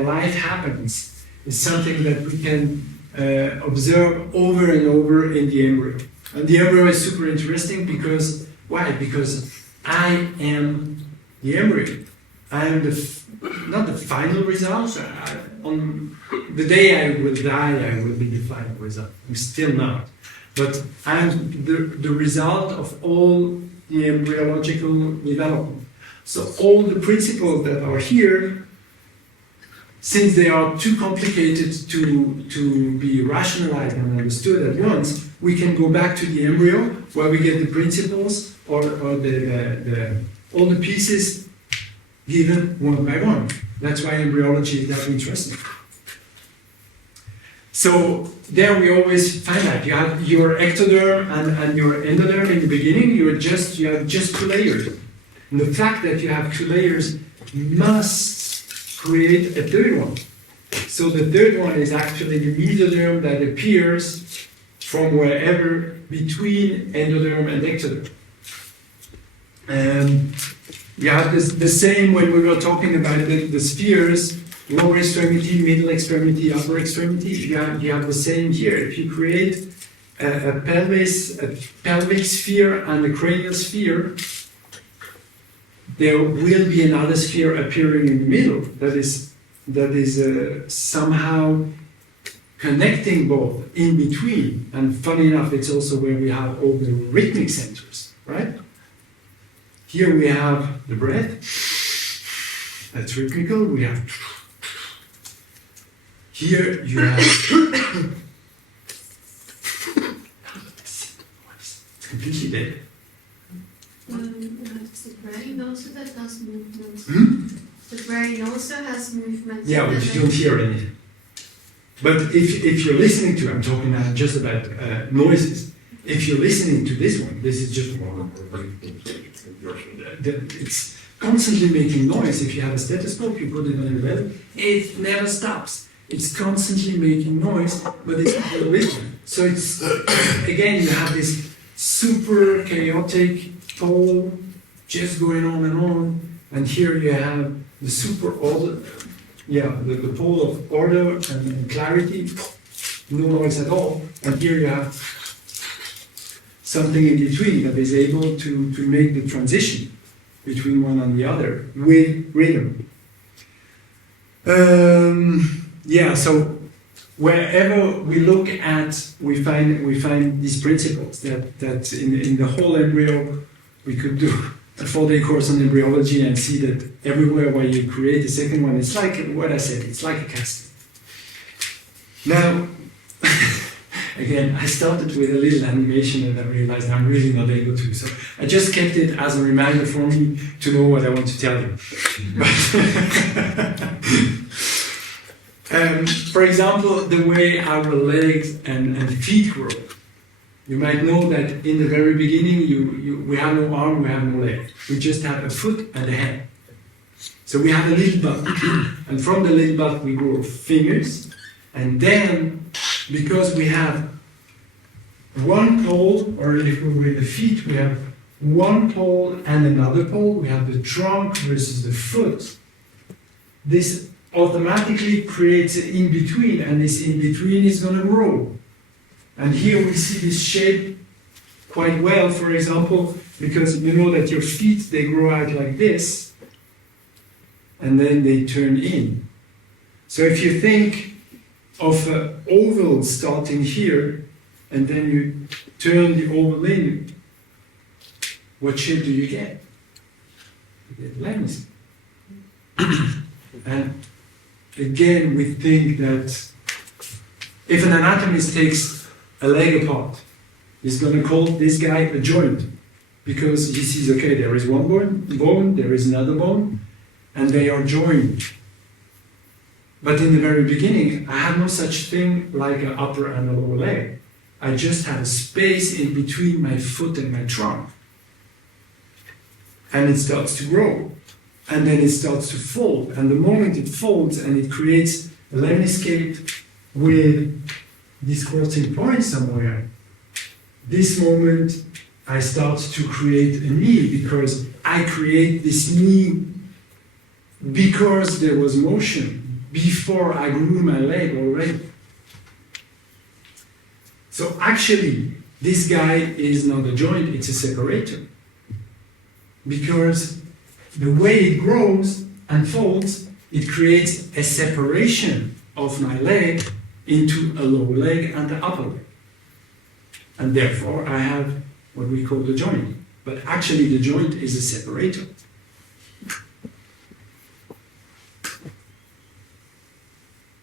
life happens is something that we can observe over and over in the embryo. And the embryo is super interesting because, why? Because I am the embryo. I am not the final result. On the day I will die, I will be the final result. I'm still not. But I'm the result of all the embryological development. So all the principles that are here, since they are too complicated to be rationalized and understood at once, we can go back to the embryo where we get the principles or all the pieces given one by one. That's why embryology is that interesting. So there we always find that you have your ectoderm and your endoderm in the beginning. You have just 2 layers. And the fact that you have 2 layers must create a third one. So the third one is actually the mesoderm that appears from wherever between endoderm and ectoderm. You have the same when we were talking about the spheres. Lower extremity, middle extremity, upper extremity. You have the same here. If you create a pelvic sphere and a cranial sphere, there will be another sphere appearing in the middle that is somehow connecting both in between. And funny enough, it's also where we have all the rhythmic centers, right? Here we have the breath. That's rhythmical. We have. Here you have it's completely dead. The brain also that does movement. The brain also has movement. Yeah, but you don't hear anything. But if you're listening to, I'm talking now just about noises. If you're listening to this one, this is just it's constantly making noise. If you have a stethoscope, you put it on your bed, it never stops. It's constantly making noise, but it's not a rhythm. So it's, again, you have this super chaotic pole just going on, and here you have the super order, the pole of order and clarity, no noise at all, and here you have something in between that is able to make the transition between one and the other with rhythm. So wherever we look at, we find these principles that in the whole embryo we could do a 4-day course on embryology and see that everywhere where you create a second one, it's like what I said, it's like a castle. Now, again, I started with a little animation and I realized I'm really not able to, so I just kept it as a reminder for me to know what I want to tell you. For example, the way our legs and feet grow. You might know that in the very beginning, we have no arm, we have no leg. We just have a foot and a hand. So we have a little butt, and from the little butt we grow fingers, and then, because we have one pole, or if we're with the feet, we have one pole and another pole, we have the trunk versus the foot. This automatically creates an in-between, and this in-between is going to grow. And here we see this shape quite well, for example, because you know that your feet, they grow out like this, and then they turn in. So if you think of an oval starting here, and then you turn the oval in, what shape do you get? You get lemniscate. And again, we think that if an anatomist takes a leg apart, he's going to call this guy a joint, because he sees, okay, there is one bone, there is another bone, and they are joined. But in the very beginning, I had no such thing like an upper and a lower leg. I just had a space in between my foot and my trunk. And it starts to grow. And then it starts to fold. And the moment it folds and it creates a lemniscate with this crossing point somewhere, this moment I start to create a knee, because I create this knee because there was motion before I grew my leg already. So actually, this guy is not a joint, it's a separator. Because the way it grows and folds, it creates a separation of my leg into a lower leg and the upper leg. And therefore, I have what we call the joint. But actually, the joint is a separator.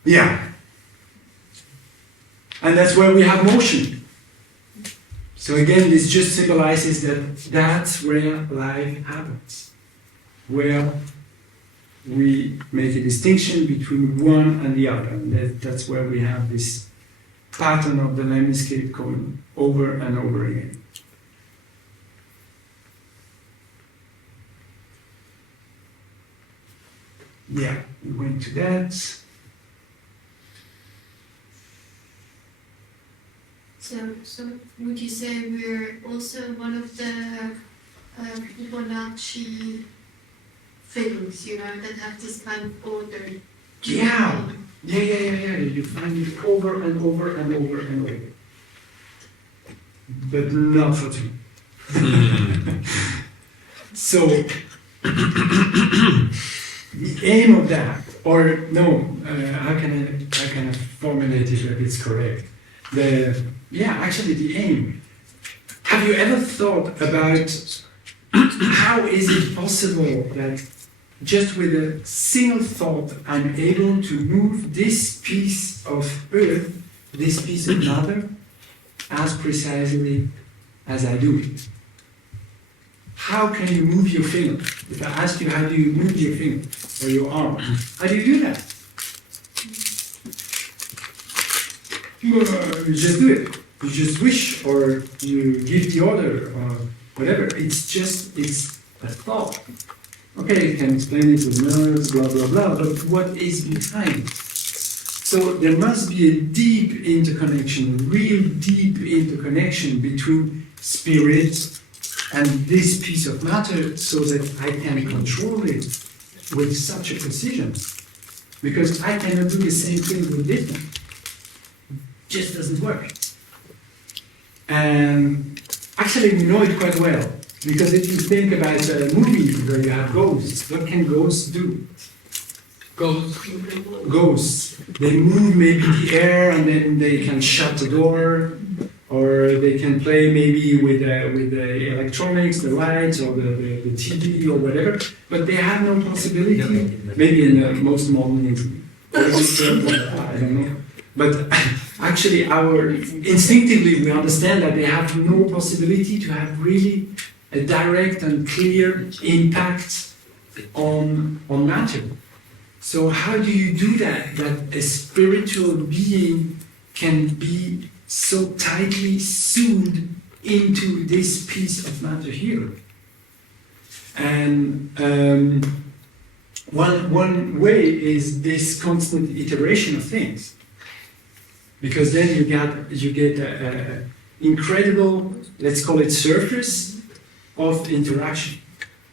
Yeah. And that's where we have motion. So again, this just symbolizes that that's where life happens. Where we make a distinction between one and the other. And that's where we have this pattern of the lemniscate going over and over again. Yeah, we went to that. So would you say we're also one of the Fibonacci things, you know, that have this kind of order? Yeah. You find it over and over and over and over. But not for two. So, the aim of that, or no, how can I formulate it that it's correct? Actually the aim. Have you ever thought about how is it possible that just with a single thought I'm able to move this piece of earth, this piece of matter, as precisely as I do it? How can you move your finger? If I ask you how do you move your finger or your arm, how do you do that? You just do it. You just wish, or you give the order, or whatever. It's a thought. Okay, you can explain it with nerves, blah, blah, blah, but what is behind? So there must be a deep interconnection, a real deep interconnection between spirit and this piece of matter, so that I can control it with such a precision. Because I cannot do the same thing with this one. Just doesn't work. And actually we know it quite well, because if you think about movies where you have ghosts, what can ghosts do? Ghosts. They move maybe the air, and then they can shut the door, or they can play maybe with the electronics, the lights, or the TV, or whatever, but they have no possibility, maybe in the most modern I don't know. But actually, instinctively we understand that they have no possibility to have really a direct and clear impact on matter. So how do you do that? That a spiritual being can be so tightly sewed into this piece of matter here? And one way is this constant iteration of things. Because then you get an incredible, let's call it surface of interaction.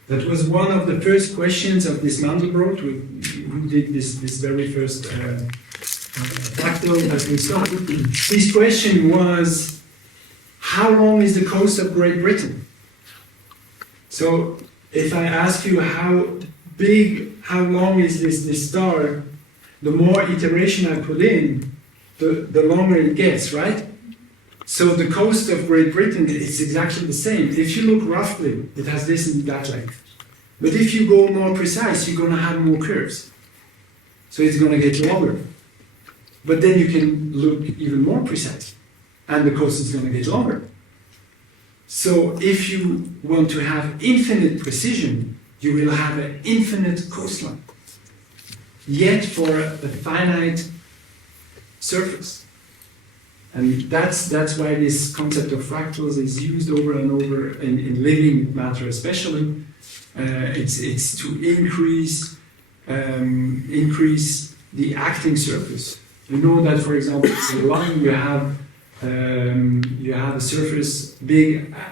That was one of the first questions of this Mandelbrot, who did this very first fractal that we started. His question was, how long is the coast of Great Britain? So if I ask you how long is this star, the more iteration I put in, the longer it gets, right? So the coast of Great Britain is exactly the same. If you look roughly, it has this and that length. But if you go more precise, you're going to have more curves. So it's going to get longer. But then you can look even more precise, and the coast is going to get longer. So if you want to have infinite precision, you will have an infinite coastline, yet for a finite surface. And that's why this concept of fractals is used over and over in living matter especially. It's to increase the acting surface. You know that, for example, in the lung you have a surface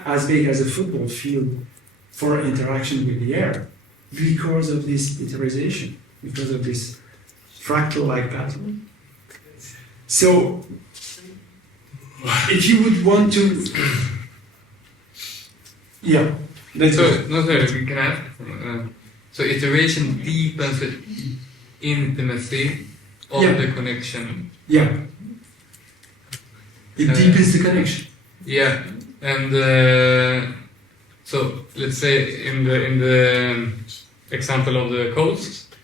as big as a football field for interaction with the air because of this iteration, because of this fractal-like pattern. So, if you would want to, yeah, let's go. Sorry, can I ask? So iteration deepens the intimacy of the connection. Yeah. It deepens the connection. Yeah, and so let's say in the example of the coast,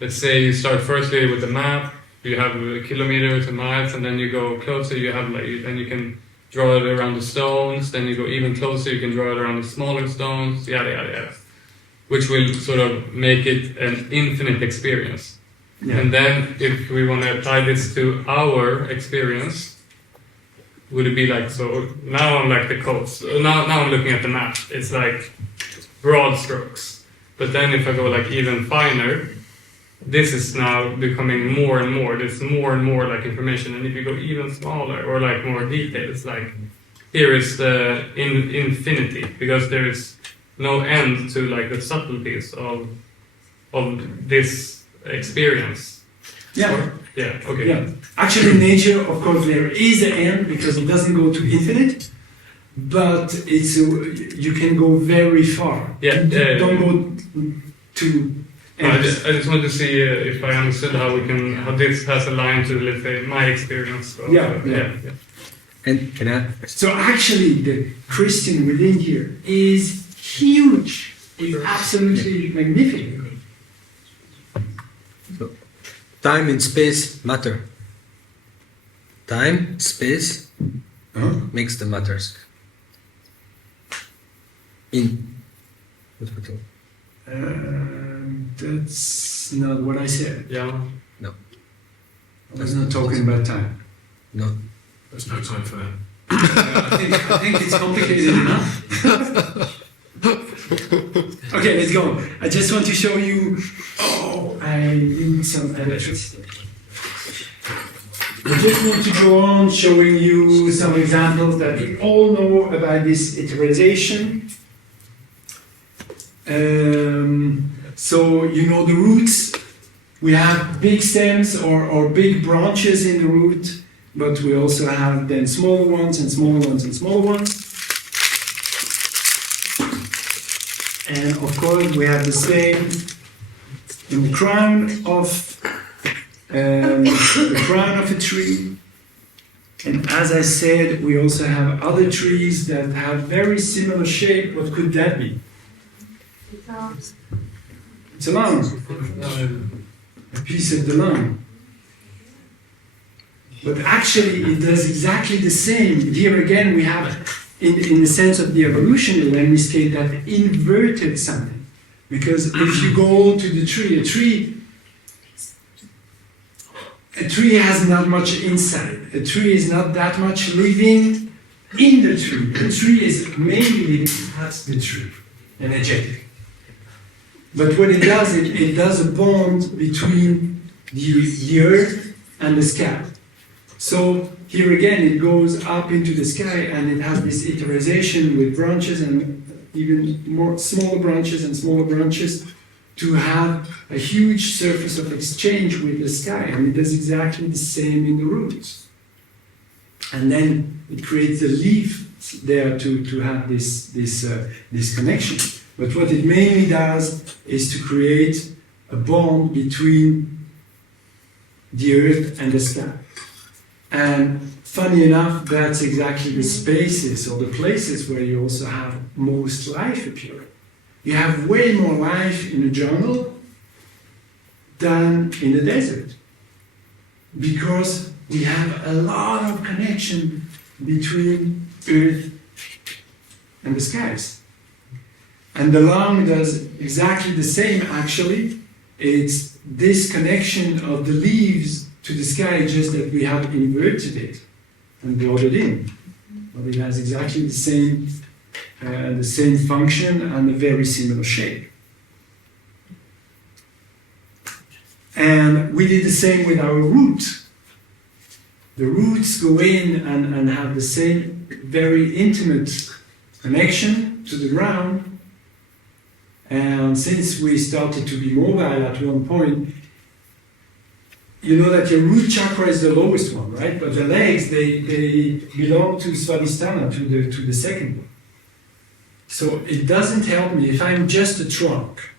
let's say you start firstly with the map. You have kilometers and miles, and then you go closer. You have then you can draw it around the stones. Then you go even closer. You can draw it around the smaller stones. Yada yada yada, which will sort of make it an infinite experience. Yeah. And then if we want to apply this to our experience, would it be like, so now I'm like the coast. Now I'm looking at the map. It's like broad strokes. But then if I go like even finer, this is now becoming more and more. There's more and more like information. And if you go even smaller or like more details, like here is the infinity, because there is no end to like the subtleties of this experience. Yeah. Yeah. Okay. Yeah. Actually, in nature, of course, there is an end because it doesn't go to infinite, but you can go very far. Yeah. Don't go to. I just want to see if I understood how this has aligned to, let's say, my experience. So, Yeah. And can I? So actually, the Christian within here is huge. It's absolutely magnificent. Time and space matter. Time, space makes the matters. That's not what I said. Yeah. I was not talking about time. No. There's no time for that. I think it's complicated enough. Okay, let's go. I just want to show you. Oh, I need some electricity. I just want to go on showing you some examples that we all know about this iteration. So you know the roots. We have big stems or big branches in the root, but we also have then smaller ones and smaller ones and smaller ones. And of course we have the same in the crown of a tree. And as I said, we also have other trees that have very similar shape. What could that be? It's a lung. A piece of the lung. But actually it does exactly the same. Here again we have, in the sense of the evolution, the Lemniscate that inverted something. Because if you go to the tree, a tree has not much inside. A tree is not that much living in the tree. The tree is mainly living at the tree, energetic. But what it does a bond between the earth and the sky. So here again, it goes up into the sky and it has this iteration with branches and even more smaller branches and smaller branches to have a huge surface of exchange with the sky. And it does exactly the same in the roots. and then it creates a leaf there to have this connection. But what it mainly does is to create a bond between the earth and the sky. And funny enough, that's exactly the spaces or the places where you also have most life appearing. You have way more life in the jungle than in the desert, because we have a lot of connection between earth and the skies. And the lung does exactly the same, actually. It's this connection of the leaves to the sky, just that we have inverted it and brought it in. But it has exactly the same function and a very similar shape. And we did the same with our roots. The roots go in and have the same very intimate connection to the ground. And since we started to be mobile at one point, you know that your root chakra is the lowest one, right? But the legs, they belong to Svadhisthana, to the second one. So it doesn't help me if I'm just a trunk,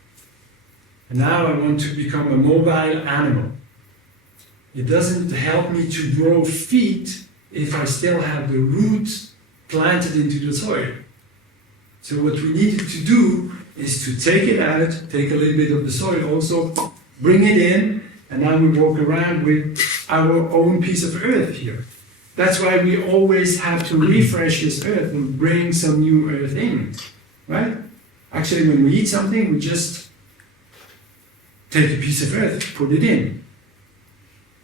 and now I want to become a mobile animal. It doesn't help me to grow feet if I still have the roots planted into the soil. So what we needed to do is to take it out, take a little bit of the soil, also bring it in, and now we walk around with our own piece of earth here. That's why we always have to refresh this earth and bring some new earth in, right? Actually, when we eat something, we just take a piece of earth, put it in,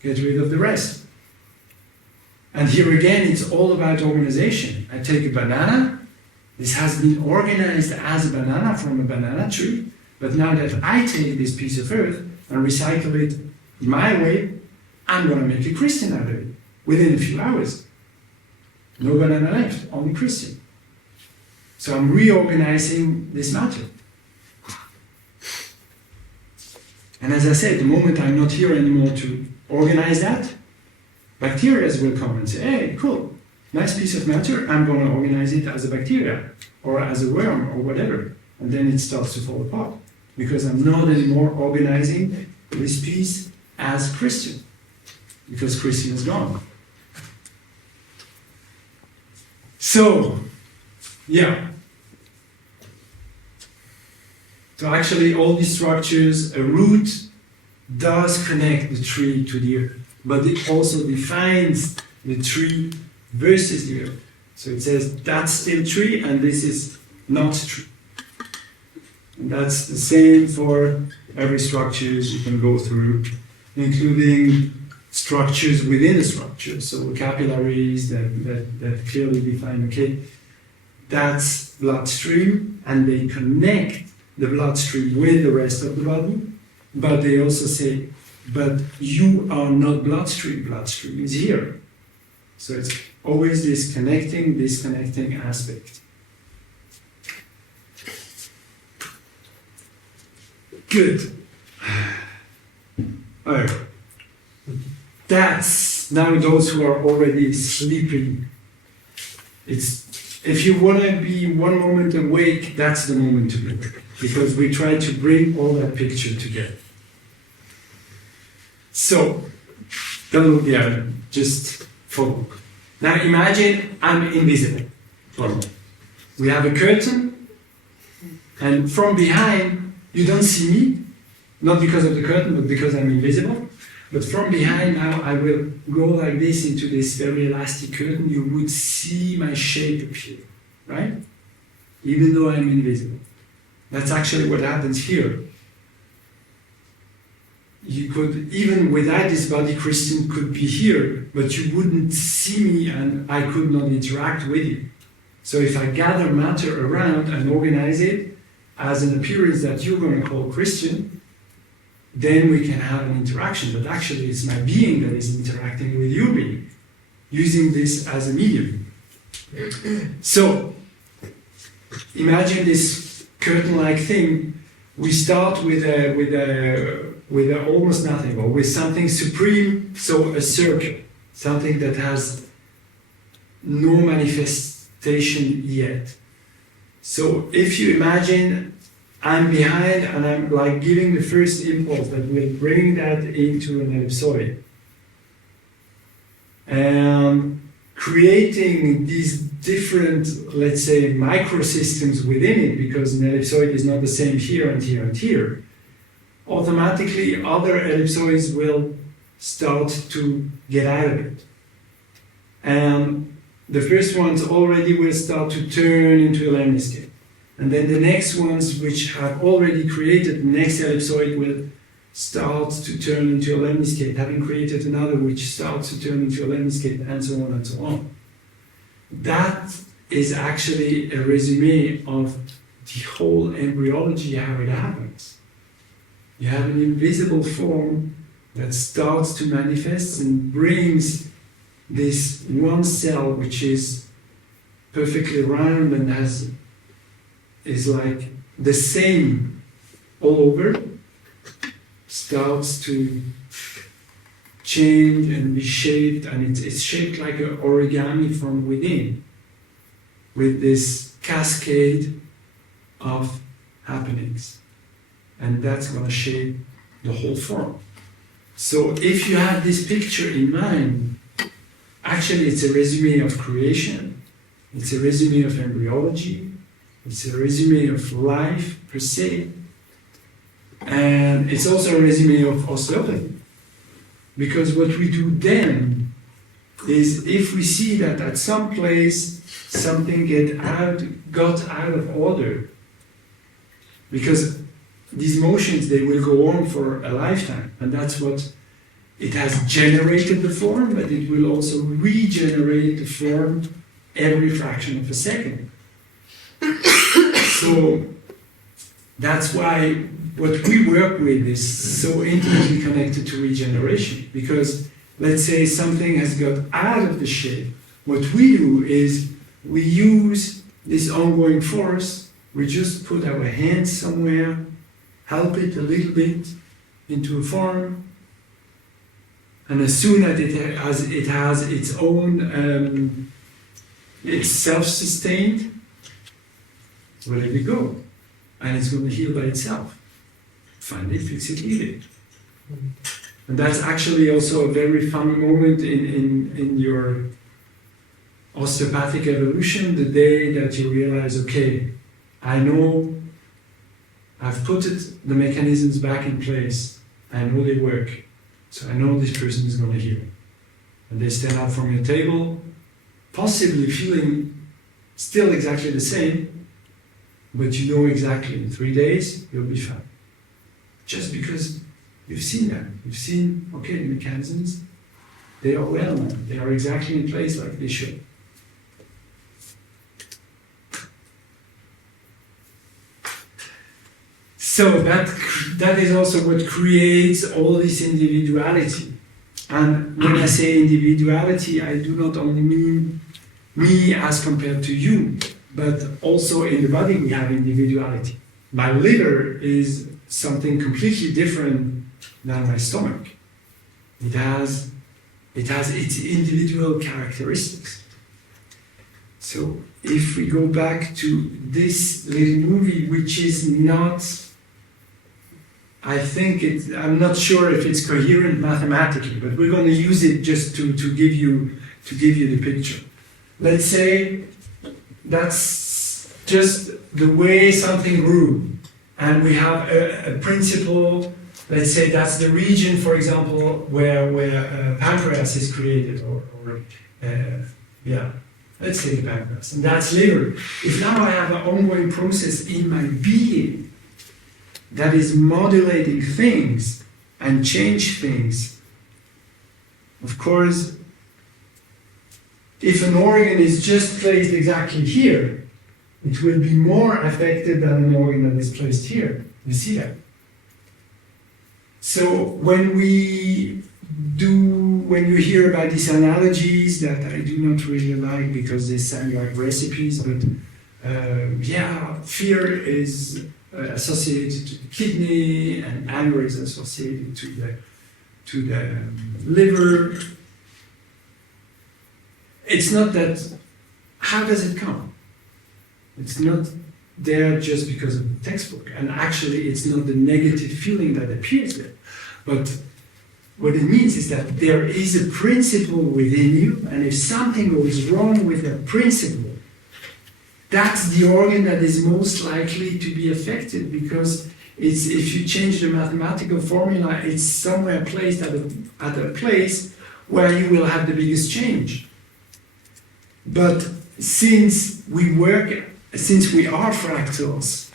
get rid of the rest. And here again, it's all about organization. I take a banana. This has been organized as a banana from a banana tree, but now that I take this piece of earth and recycle it my way, I'm going to make a Christian out of it within a few hours. No banana left, only Christian. So I'm reorganizing this matter. And as I said, the moment I'm not here anymore to organize that, bacteria will come and say, hey, cool, nice piece of matter, I'm going to organize it as a bacteria, or as a worm, or whatever. And then it starts to fall apart, because I'm not anymore organizing this piece as Christian, because Christian is gone. So, yeah. So actually all these structures, a root does connect the tree to the earth, but it also defines the tree versus the earth. So it says that's still tree and this is not tree. And that's the same for every structures you can go through, including structures within a structure. So capillaries that clearly define, okay, that's bloodstream, and they connect the bloodstream with the rest of the body, but they also say, but you are not bloodstream, bloodstream is here. So it's always this connecting aspect. Good. Alright. That's now those who are already sleeping. If you want to be one moment awake, that's the moment to be awake, because we try to bring all that picture together. So, don't look behind, just follow. Now imagine I'm invisible. We have a curtain, and from behind you don't see me, not because of the curtain, but because I'm invisible. But from behind now, I will go like this into this very elastic curtain. You would see my shape appear, right? Even though I'm invisible. That's actually what happens here. You could, even without this body, Christian could be here, but you wouldn't see me and I could not interact with you. So if I gather matter around and organize it as an appearance that you're going to call Christian, then we can have an interaction. But actually it's my being that is interacting with your being, using this as a medium. So imagine this curtain-like thing. We start with almost nothing, or with something supreme, so a circle, something that has no manifestation yet. So if you imagine I'm behind and I'm like giving the first impulse that will bring that into an ellipsoid, and creating these different, let's say, microsystems within it, because an ellipsoid is not the same here and here and here, automatically other ellipsoids will start to get out of it. And the first ones already will start to turn into a lemniscate. And then the next ones, which have already created the next ellipsoid, will start to turn into a lemniscate, having created another which starts to turn into a lemniscate, and so on and so on. That is actually a resume of the whole embryology, how it happens. You have an invisible form that starts to manifest and brings this one cell, which is perfectly round and is like the same all over, starts to change and be shaped, and it's shaped like an origami from within, with this cascade of happenings. And that's going to shape the whole form. So if you have this picture in mind, actually it's a resume of creation, it's a resume of embryology, it's a resume of life per se, and it's also a resume of osteopathy. Because what we do then is, if we see that at some place something got out of order, because these motions, they will go on for a lifetime, and that's what it has generated the form, but it will also regenerate the form every fraction of a second. So that's why what we work with is so intimately connected to regeneration, because let's say something has got out of the shape. What we do is we use this ongoing force, we just put our hands somewhere, help it a little bit into a form, and as soon as it has its own, it's self-sustained, we let it go, and it's going to heal by itself. Find it, fix it, heal it. And that's actually also a very fun moment in your osteopathic evolution, the day that you realize, okay, I know I've put the mechanisms back in place, I know they work, so I know this person is going to heal. And they stand up from your table, possibly feeling still exactly the same, but you know exactly in 3 days you'll be fine. Just because you've seen that. You've seen, okay, the mechanisms, they are well now. They are exactly in place like they should. So that is also what creates all this individuality. And when I say individuality, I do not only mean me as compared to you, but also in the body we have individuality. My liver is something completely different than my stomach. It has its individual characteristics. So if we go back to this little movie, which is not, I'm not sure if it's coherent mathematically, but we're going to use it just to give you the picture. Let's say that's just the way something grew, and we have a principle. Let's say that's the region, for example, where pancreas is created, let's say the pancreas, and that's liver. If now I have an ongoing process in my being that is modulating things and change things, of course, if an organ is just placed exactly here, it will be more affected than an organ that is placed here. You see that? So when you hear about these analogies that I do not really like because they sound like recipes, but fear is associated to the kidney, and anger is associated to the liver. it's not that, how does it come? It's not there just because of the textbook. And actually, it's not the negative feeling that appears there. But what it means is that there is a principle within you, and if something goes wrong with that principle, that's the organ that is most likely to be affected, because it's, if you change the mathematical formula, it's somewhere placed at a place where you will have the biggest change. But since we are fractals,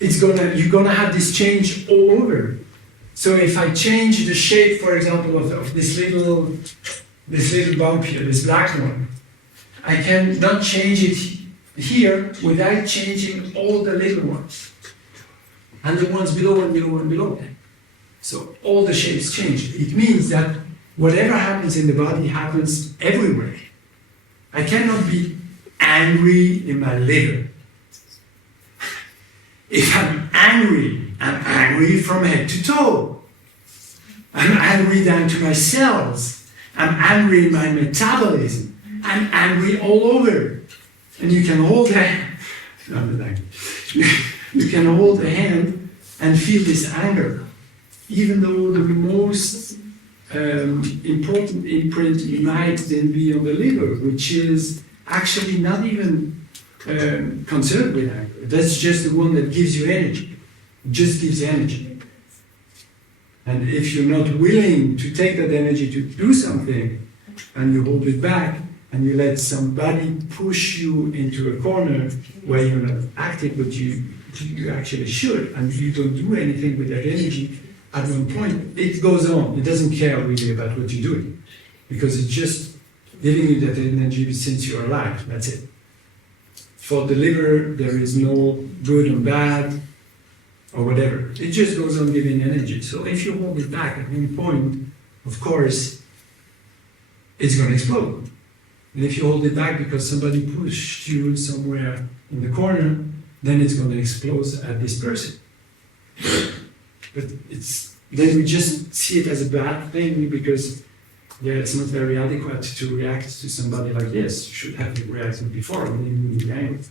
you're gonna have this change all over. So if I change the shape, for example, of this little bump here, this black one, I can not change it here without changing all the little ones. And the ones below and below and below. So all the shapes change. It means that whatever happens in the body happens everywhere. I cannot be angry in my liver. If I'm angry from head to toe. I'm angry down to my cells. I'm angry in my metabolism. I'm angry all over. And you can hold you can hold a hand and feel this anger. Even though the most important imprint might then be on the liver, which is actually not even concerned with anger. That's just the one that gives you energy. It just gives energy. And if you're not willing to take that energy to do something, and you hold it back, and you let somebody push you into a corner where you're not active, but you actually should, and you don't do anything with that energy, at one point, it goes on. It doesn't care really about what you're doing, because it's just giving you that energy since you're alive. That's it. For the liver, there is no good and bad, or whatever. It just goes on giving energy. So if you hold it back at one point, of course, it's going to explode. And if you hold it back because somebody pushed you somewhere in the corner, then it's going to explode at this person. But then we just see it as a bad thing, because it's not very adequate to react to somebody like this. You should have reacted before, and then you be angry.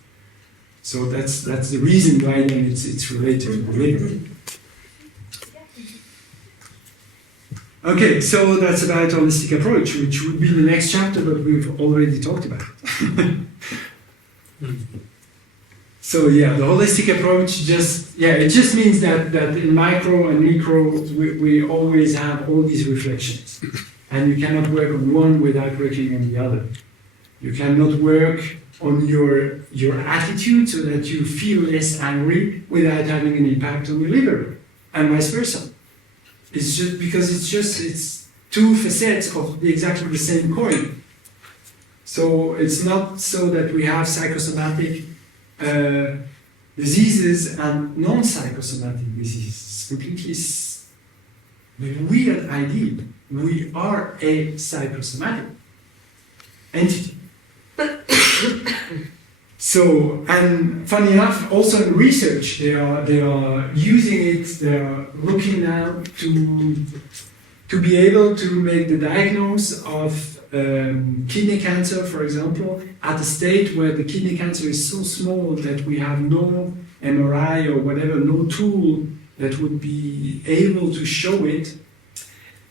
So that's the reason why then it's related to the liver. Okay, so that's about holistic approach, which would be the next chapter, but we've already talked about it. So yeah, the holistic approach it just means that in micro and micro we always have all these reflections, and you cannot work on one without working on the other. You cannot work on your attitude so that you feel less angry without having an impact on your liver, and vice versa. It's just because it's two facets of exactly the same coin. So it's not so that we have psychosomatic diseases and non-psychosomatic diseases. Completely the weird idea. We are a psychosomatic entity. So, and funny enough, also in research, they are using it. They are looking now to be able to make the diagnosis of kidney cancer, for example, at a state where the kidney cancer is so small that we have no MRI or whatever, no tool that would be able to show it.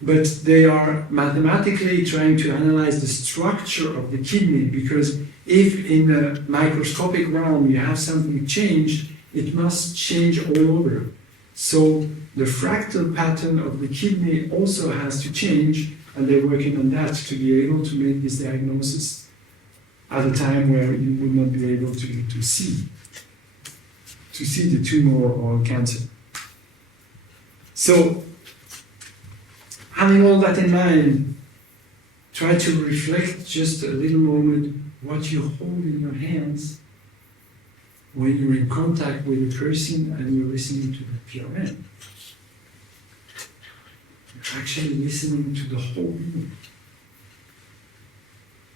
But they are mathematically trying to analyze the structure of the kidney, because if in the microscopic realm you have something changed, it must change all over. So the fractal pattern of the kidney also has to change, and they're working on that to be able to make this diagnosis at a time where you would not be able to see the tumor or cancer. So, having all that in mind, try to reflect just a little moment what you hold in your hands when you're in contact with a person and you're listening to the PRN. You're actually listening to the whole room.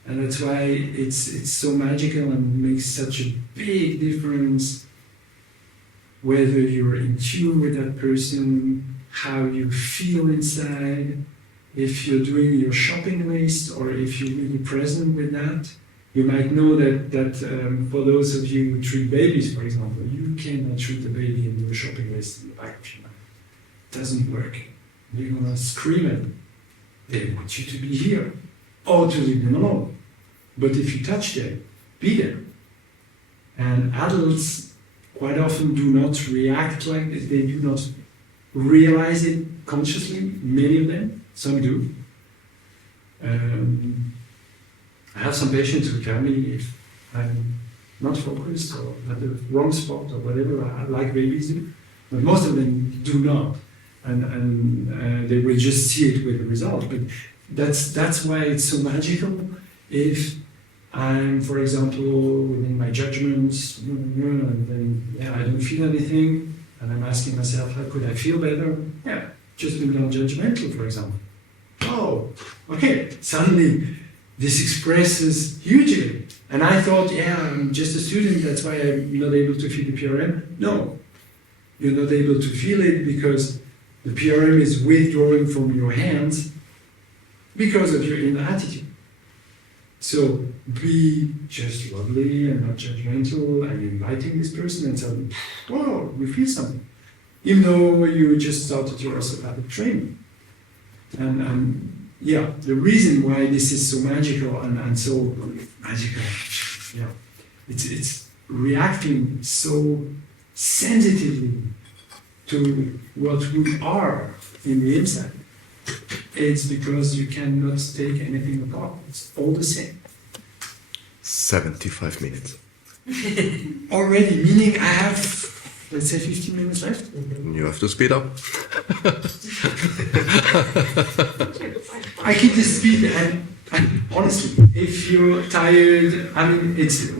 And that's why it's so magical and makes such a big difference whether you're in tune with that person, how you feel inside. if you're doing your shopping list or if you're really present with that, you might know that for those of you who treat babies, for example, you cannot treat a baby and do a shopping list in the back of your mind. It doesn't work. You're going to scream at them. They want you to be here or to leave them alone. But if you touch them, be there. And adults quite often do not react like this. They do not realize it consciously, many of them. Some do. I have some patients who tell me if I'm not focused or at the wrong spot or whatever, like babies do. But most of them do not. And they will just see it with the result. But that's why it's so magical. If I'm, for example, within my judgments, and then I don't feel anything, and I'm asking myself, how could I feel better? Yeah, just being non-judgmental, for example. Oh, okay, suddenly this expresses hugely. And I thought, I'm just a student, that's why I'm not able to feel the PRM. No, you're not able to feel it because the PRM is withdrawing from your hands because of your inner attitude. So be just lovely and not judgmental and inviting this person and suddenly, whoa, you feel something. Even though you just started your osteopathic training. And the reason why this is so magical and so magical, it's reacting so sensitively to what we are in the inside. It's because you cannot take anything apart. It's all the same. 75 minutes. Already, meaning I have, let's say, 15 minutes left. You have to speed up. I keep the speed, and honestly, if you're tired,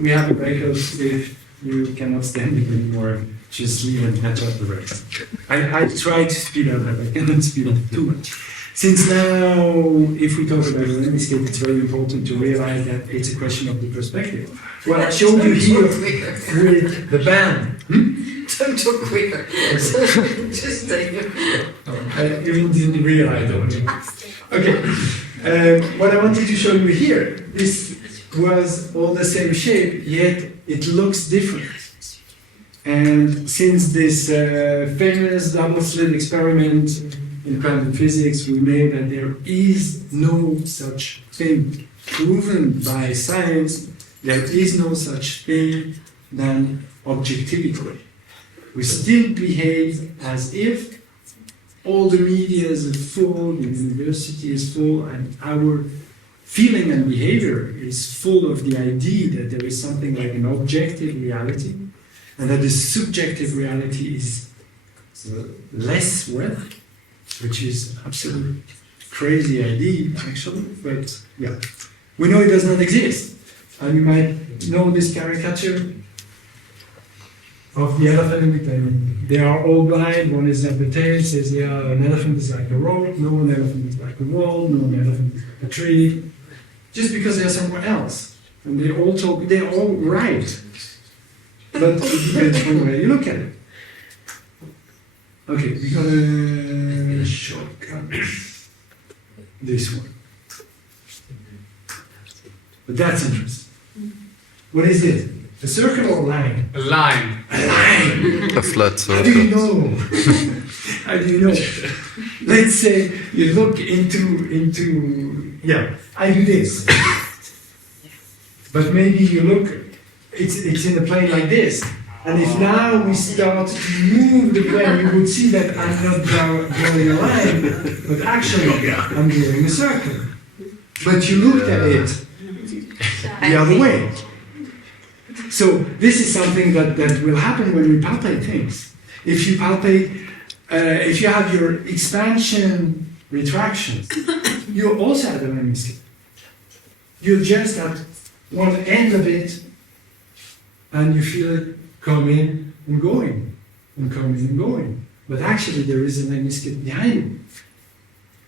we have a breakout. If you cannot stand it anymore, just leave and catch up the rest. I try to speed up, but I cannot speed up too much. Since now, if we talk about Lemniscate, it's very important to realize that it's a question of the perspective. What I showed you here with the band. Don't talk quicker. Just take it. I even didn't realize that. Okay. What I wanted to show you here, this was all the same shape, yet it looks different. And since this famous double slit experiment in quantum physics, we know that there is no such thing proven by science. There is no such thing than objectivity. We still behave as if all the media is full, the university is full, and our feeling and behavior is full of the idea that there is something like an objective reality, and that the subjective reality is less worth, which is absolutely crazy idea, actually, but we know it does not exist. And you might know this caricature of the elephant. They are all blind, one is at the tail, says, an elephant is like a rope, no, an elephant is like a wall, no, an elephant is like a tree, just because they're somewhere else. And they all talk, they're all right. But it depends on where you look at it. Okay, we're gonna shortcut this one. But that's interesting. What is it? A circle or a line? A line. A line! A flat How do you circle. know? How do you know? Let's say you look into I do this. But maybe you look, it's in a plane like this. And if now we start to move the plane, you would see that I'm not drawing a line, but actually I'm drawing a circle. But you looked at it the other way. So this is something that will happen when we palpate things. If you palpate, if you have your expansion retractions, you also have a lemniscate. You're just at one end of it, and you feel it coming and going, and coming and going. But actually there is a lemniscate behind it.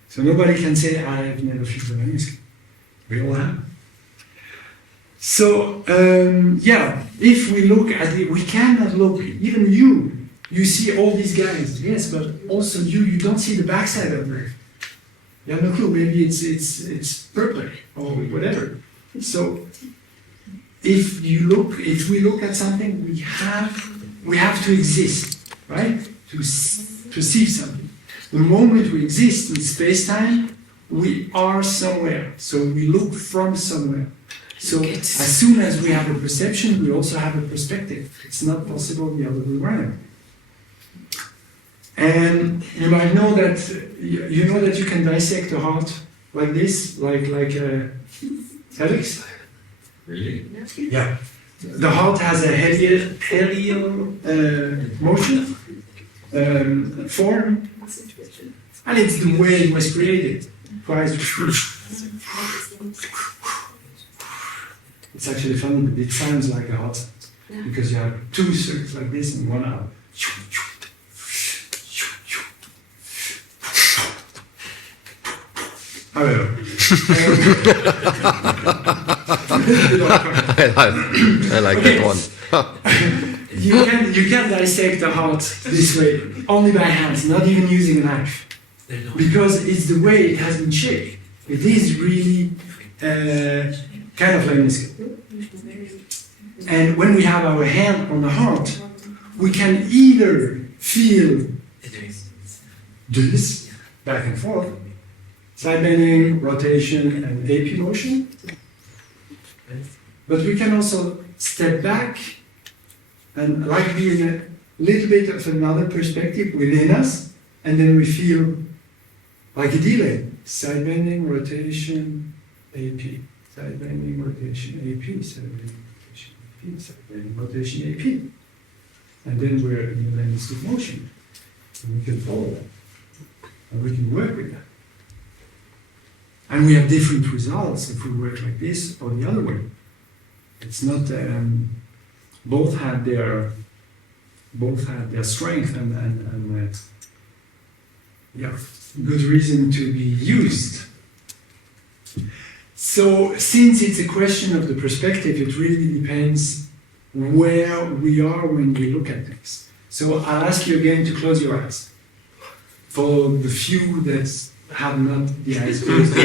So nobody can say, I have never felt a lemniscate. We all have. So, if we look at it, we cannot look, even you see all these guys, yes, but also you don't see the backside of it. You have no clue. Maybe it's purple or whatever. So if we look at something, we have to exist, right? To perceive something. The moment we exist in space-time, we are somewhere. So we look from somewhere. So as soon as we have a perception, we also have a perspective. It's not possible the other way around. And you might know that you can dissect a heart like this, like Alex. Really? Yeah. The heart has a helio motion form, and it's the way it was created. It's actually funny, but it sounds like a heart sound because you have two circuits like this and one out. However, I like that one. you can dissect the heart this way only by hands, not even using a knife, because it's the way it has been shaped. It is really kind of lemniscate. And when we have our hand on the heart, we can either feel this back and forth, side bending, rotation, and AP motion. But we can also step back and like be in a little bit of another perspective within us, and then we feel like a delay. Side bending, rotation, AP. Side bending, rotation, AP. Side bending, rotation, AP. Side bending, rotation, AP. And then we're in a lemniscate motion. And we can follow that. And we can work with that. And we have different results if we work like this or the other way. It's not both had their strength and good reason to be used. So since it's a question of the perspective, it really depends where we are when we look at things. So I'll ask you again to close your eyes. For the few that have not the eyes closed.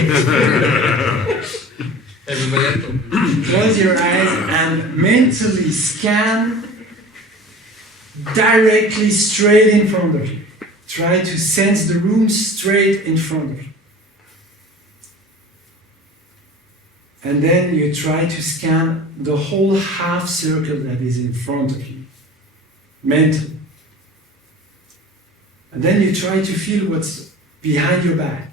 Everybody else. Close your eyes and mentally scan directly straight in front of you. Try to sense the room straight in front of you. And then you try to scan the whole half circle that is in front of you, mentally. And then you try to feel what's behind your back.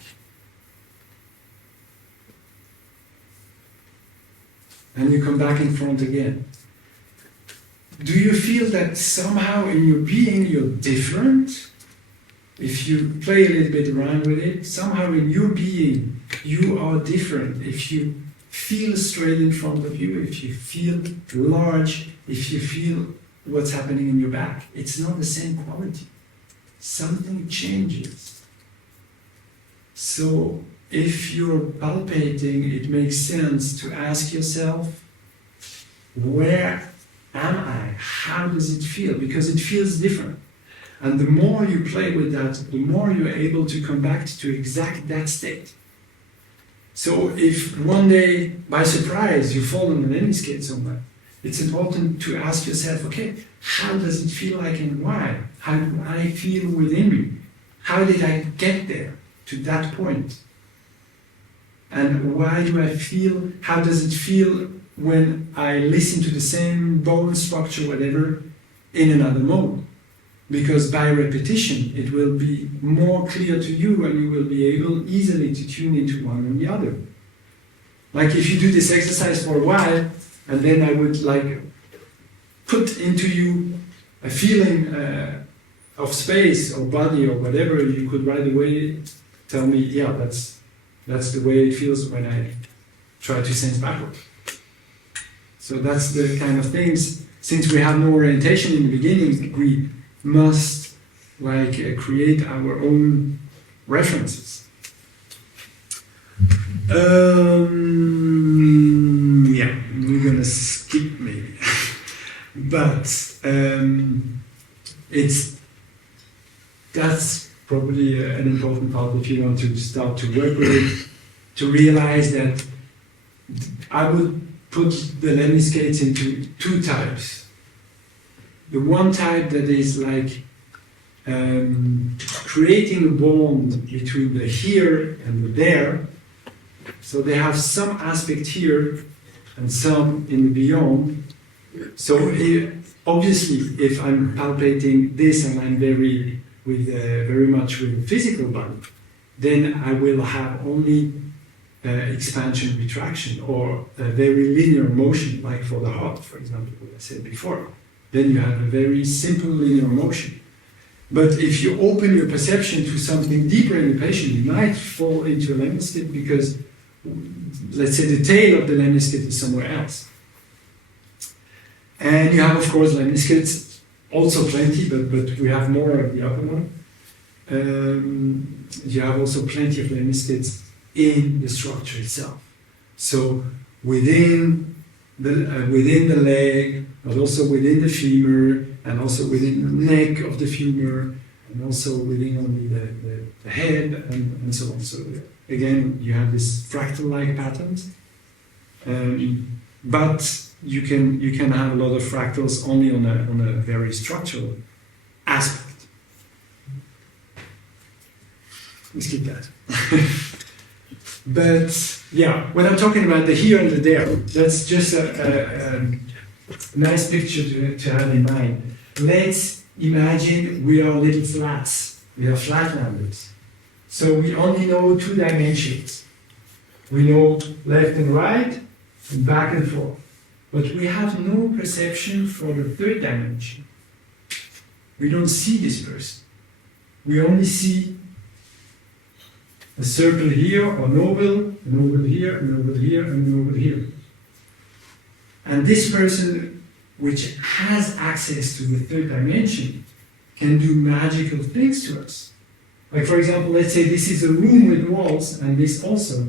And you come back in front again. Do you feel that somehow in your being you're different? If you play a little bit around with it, somehow in your being you are different. If you feel straight in front of you, if you feel large, if you feel what's happening in your back, it's not the same quality. Something changes. So if you're palpating, it makes sense to ask yourself, where am I? How does it feel? Because it feels different. And the more you play with that, the more you're able to come back to exact that state. So if one day, by surprise, you fall on an lemniscate somewhere, it's important to ask yourself, okay, how does it feel like and why? How do I feel within me? How did I get there to that point? And why do I feel, how does it feel when I listen to the same bone structure, whatever, in another mode? Because by repetition, it will be more clear to you and you will be able easily to tune into one or the other. Like if you do this exercise for a while, and then I would like put into you a feeling of space or body or whatever, you could right away tell me, yeah, that's the way it feels when I try to sense backward. So that's the kind of things, since we have no orientation in the beginning, we must like create our own references. Yeah, we're gonna skip maybe, but that's probably an important important part if you want to start to work with it, to realize that I would put the lemniscates into two types. The one type that is like creating a bond between the here and the there. So they have some aspect here and some in the beyond. So obviously, if I'm palpating this and I'm very much with the physical body, then I will have only expansion, retraction, or a very linear motion, like for the heart, for example, what I said before. Then you have a very simple linear motion. But if you open your perception to something deeper in the patient, you might fall into a lemniscate because, let's say, the tail of the lemniscate is somewhere else. And you have, of course, lemniscates, also plenty, but we have more of the upper one. You have also plenty of lemniscates in the structure itself. So within the leg, but also within the femur, and also within the neck of the femur, and also within only the head, and so on. So again, you have this fractal-like patterns, but you can have a lot of fractals only on a very structural aspect. Let's skip that. But yeah, when I'm talking about the here and the there, that's just a nice picture to have in mind. Let's imagine we are little flats. We are flatlanders. So we only know two dimensions. We know left and right, and back and forth. But we have no perception for the third dimension. We don't see this person. We only see a circle here, or an oval here, an oval here, and an oval here. And this person, which has access to the third dimension, can do magical things to us. Like, for example, let's say this is a room with walls, and this also,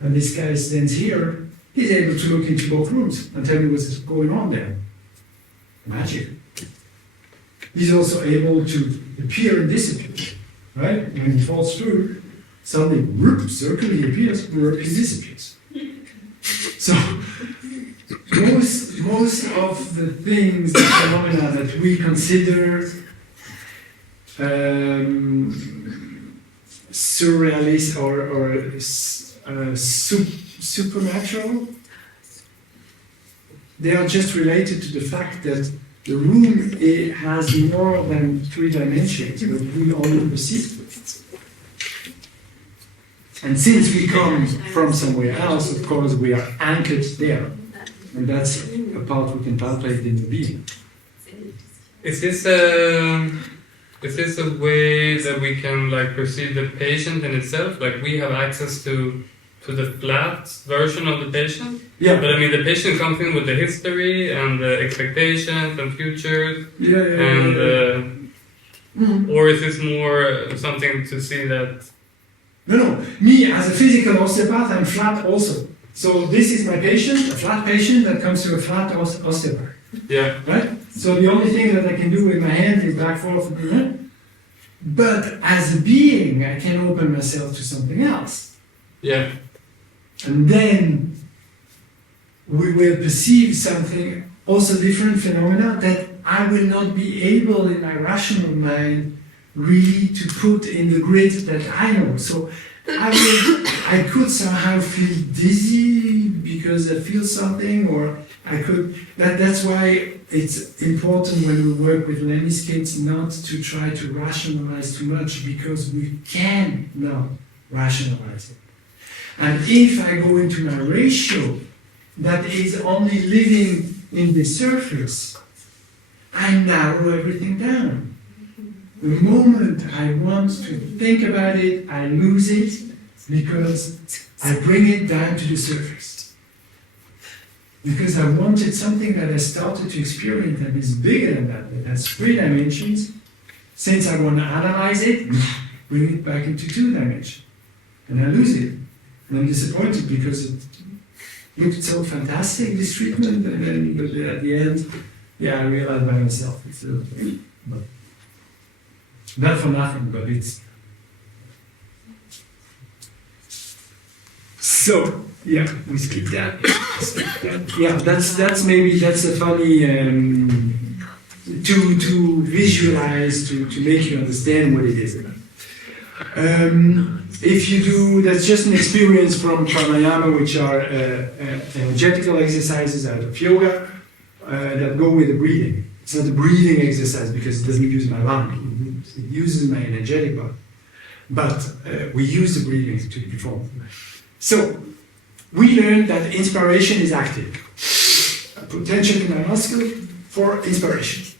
and this guy stands here, he's able to look into both rooms and tell me what's going on there. Magic. He's also able to appear and disappear, right? When he falls through, suddenly, whoop, circle, he appears, whoop, he disappears. So, most of the things, the phenomena that we consider surrealist or supernatural, they are just related to the fact that the room has more than three dimensions, but we only perceive it. And since we come from somewhere else, of course, we are anchored there. And that's a part we can palpate in the being. Is this a way that we can like perceive the patient in itself? Like we have access to the flat version of the patient? Yeah. But I mean, the patient comes in with the history and the expectations and futures. Or is this more something to see that? No. Me, as a physical osteopath, I'm flat also. So this is my patient, a flat patient that comes to a flat osteopath. Yeah. Right? So the only thing that I can do with my hand is back, forth, but as a being, I can open myself to something else. Yeah. And then we will perceive something, also different phenomena that I will not be able in my rational mind really to put in the grid that I know. So I could somehow feel dizzy because I feel something, or I could. That's why it's important when we work with lemniscates not to try to rationalize too much, because we cannot rationalize it. And if I go into my ratio that is only living in the surface, I narrow everything down. The moment I want to think about it, I lose it because I bring it down to the surface. Because I wanted something that I started to experience that is bigger than that has three dimensions. Since I want to analyze it, bring it back into two dimensions. And I lose it. And I'm disappointed because it looked so fantastic, this treatment, and then but at the end, I realized by myself it's but not for nothing, but it's So yeah, we skip that. Yeah, that's maybe that's a funny to visualize to make you understand what it is. If you do, that's just an experience from pranayama, which are energetical exercises out of yoga that go with the breathing. It's not a breathing exercise because it doesn't use my lung, it uses my energetic body. But we use the breathing to perform. So, we learned that inspiration is active. Potential canal muscle for inspiration.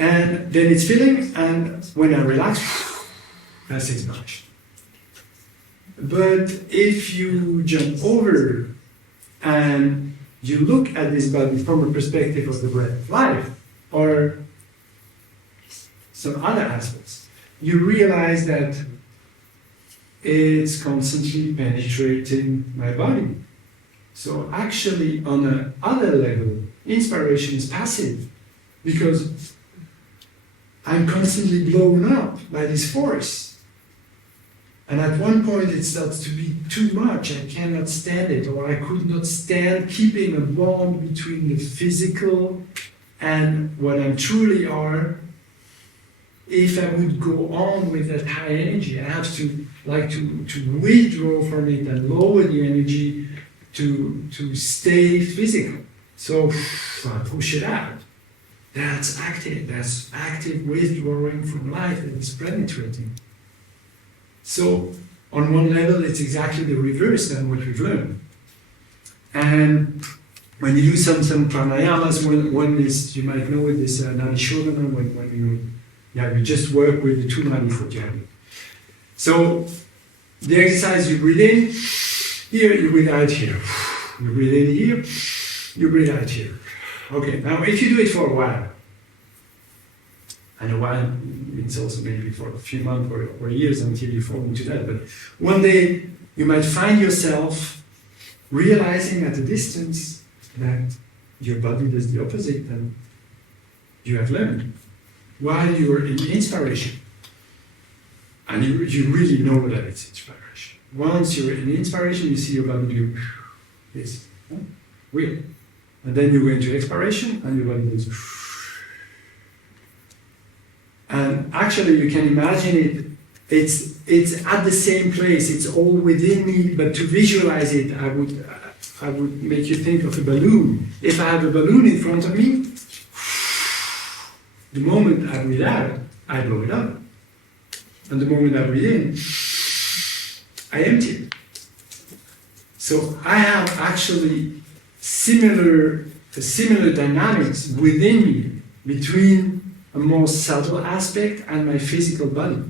And then it's filling, and when I relax, that's inspiration. But if you jump over and you look at this body from a perspective of the breath of life, or some other aspects, you realize that it's constantly penetrating my body. So actually, on another level, inspiration is passive, because I'm constantly blown up by this force. And at one point it starts to be too much, I cannot stand it, or I could not stand keeping a bond between the physical and what I truly are. If I would go on with that high energy, I have to withdraw from it and lower the energy to stay physical. So I push it out. That's active withdrawing from life that is penetrating. So, on one level, it's exactly the reverse than what we've learned. And when you do some pranayamas, one is, you might know it, is Nadi Shodhana, when you just work with the two nadis that you have. So, the exercise, you breathe in here, you breathe out here. You breathe in here, you breathe out here. Okay, now if you do it for a while, and a while means also maybe for a few months or years until you fall into that, but one day you might find yourself realizing at a distance that your body does the opposite than you have learned while you are in inspiration. And you really know that it's inspiration. Once you're in inspiration, you see your body do this. Weird. And then you go into expiration and your body does. And actually, you can imagine it. It's at the same place. It's all within me. But to visualize it, I would make you think of a balloon. If I have a balloon in front of me, the moment I breathe out, I blow it up. And the moment I breathe in, I empty it. So I have actually similar dynamics within me between a more subtle aspect and my physical body.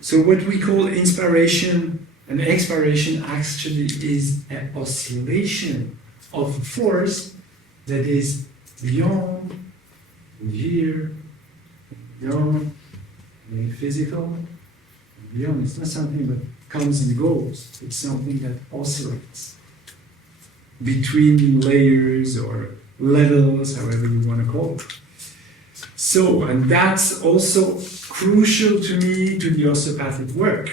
So what we call inspiration and expiration actually is an oscillation of force that is beyond here, beyond the physical, beyond. It's not something that comes and goes. It's something that oscillates between layers or levels, however you want to call it. So, and that's also crucial to me to the osteopathic work.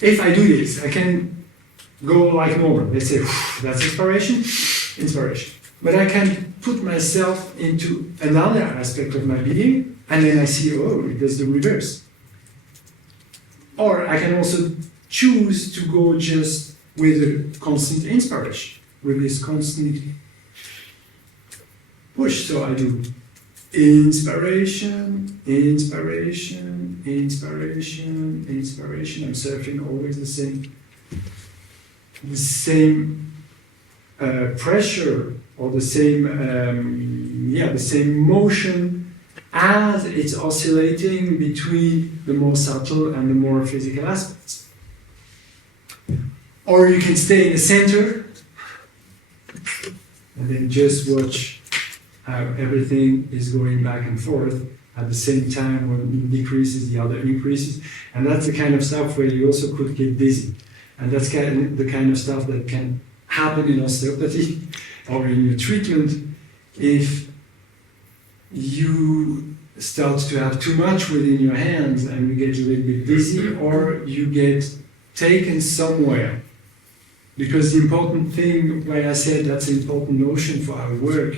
If I do this, I can go like normal. Let's say, that's inspiration. But I can put myself into another aspect of my being, and then I see, oh, it does the reverse. Or I can also choose to go just with a constant inspiration, with this constant push. So I do inspiration, inspiration, inspiration, inspiration. I'm surfing always the same pressure or the same motion as it's oscillating between the more subtle and the more physical aspects. Or you can stay in the center and then just watch how everything is going back and forth at the same time. One decreases, the other increases. And that's the kind of stuff where you also could get dizzy. And that's the kind of stuff that can happen in osteopathy or in your treatment if you start to have too much within your hands and you get a little bit dizzy, or you get taken somewhere Because the important thing, why I said that's an important notion for our work,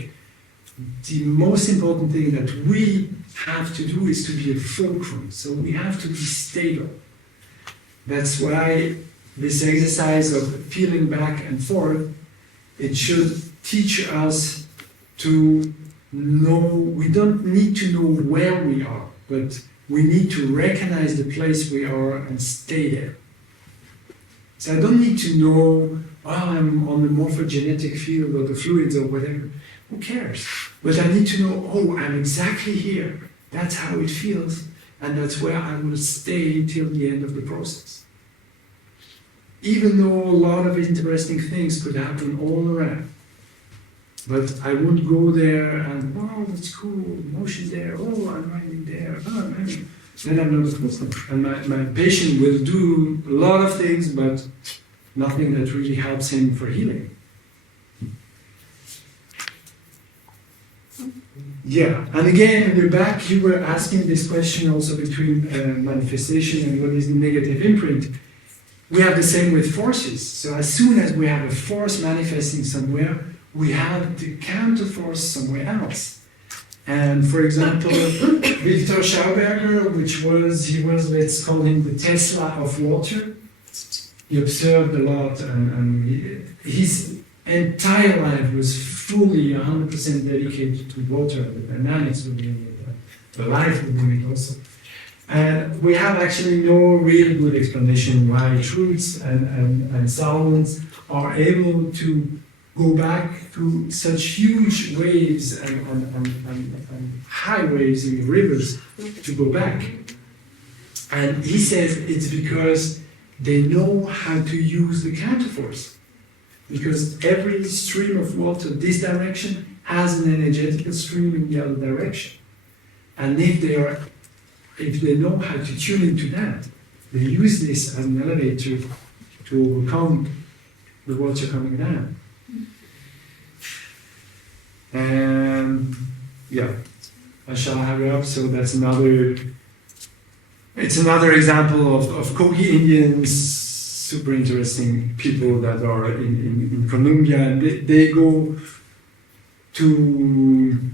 the most important thing that we have to do is to be a fulcrum. So we have to be stable. That's why this exercise of feeling back and forth, it should teach us to know, we don't need to know where we are, but we need to recognize the place we are and stay there. So I don't need to know, oh, I'm on the morphogenetic field or the fluids or whatever. Who cares? But I need to know, oh, I'm exactly here. That's how it feels. And that's where I will stay till the end of the process. Even though a lot of interesting things could happen all around. But I won't go there and, wow, that's cool, motion there, oh, I'm writing there, oh, I'm writing. Then I'm not a person. And my patient will do a lot of things, but nothing that really helps him for healing. Yeah, and again, in the back, you were asking this question also between manifestation and what is the negative imprint. We have the same with forces. So as soon as we have a force manifesting somewhere, we have the counter force somewhere else. And for example, Victor Schauberger, he was, let's call him the Tesla of water. He observed a lot, and his entire life was fully 100% dedicated to water, the dynamics within it, the life within it also. And we have actually no real good explanation why truths and solvents are able to go back to such huge waves and high waves in rivers to go back. And he says it's because they know how to use the counterforce. Because every stream of water this direction has an energetical stream in the other direction. And if they know how to tune into that, they use this as an elevator to overcome the water coming down. And yeah, I shall hurry up. So that's another example of Kogi Indians, super interesting people that are in Colombia, and they go to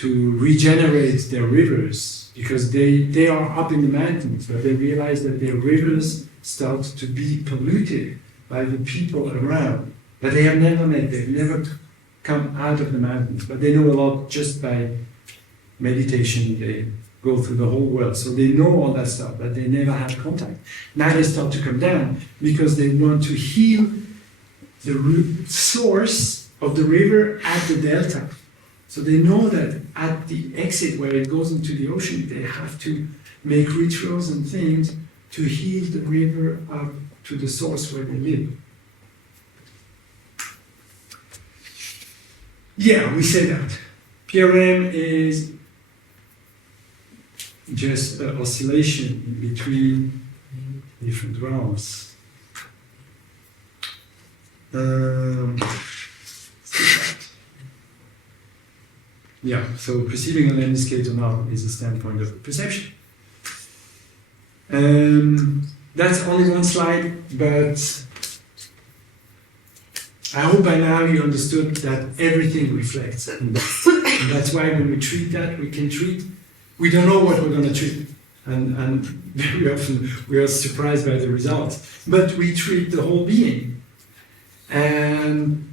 regenerate their rivers because they are up in the mountains, but they realize that their rivers start to be polluted by the people around that they have never met. They've never come out of the mountains, but they know a lot just by meditation. They go through the whole world, so they know all that stuff, but they never had contact. Now they start to come down because they want to heal the root source of the river at the delta. So they know that at the exit where it goes into the ocean, they have to make rituals and things to heal the river up to the source where they live. Yeah, we say that. PRM is just an oscillation in between different realms. Yeah, so perceiving a lemniscate or not is a standpoint of perception. That's only one slide, but I hope by now you understood that everything reflects. And that's why when we treat that, we don't know what we're going to treat. And very often we are surprised by the results. But we treat the whole being. And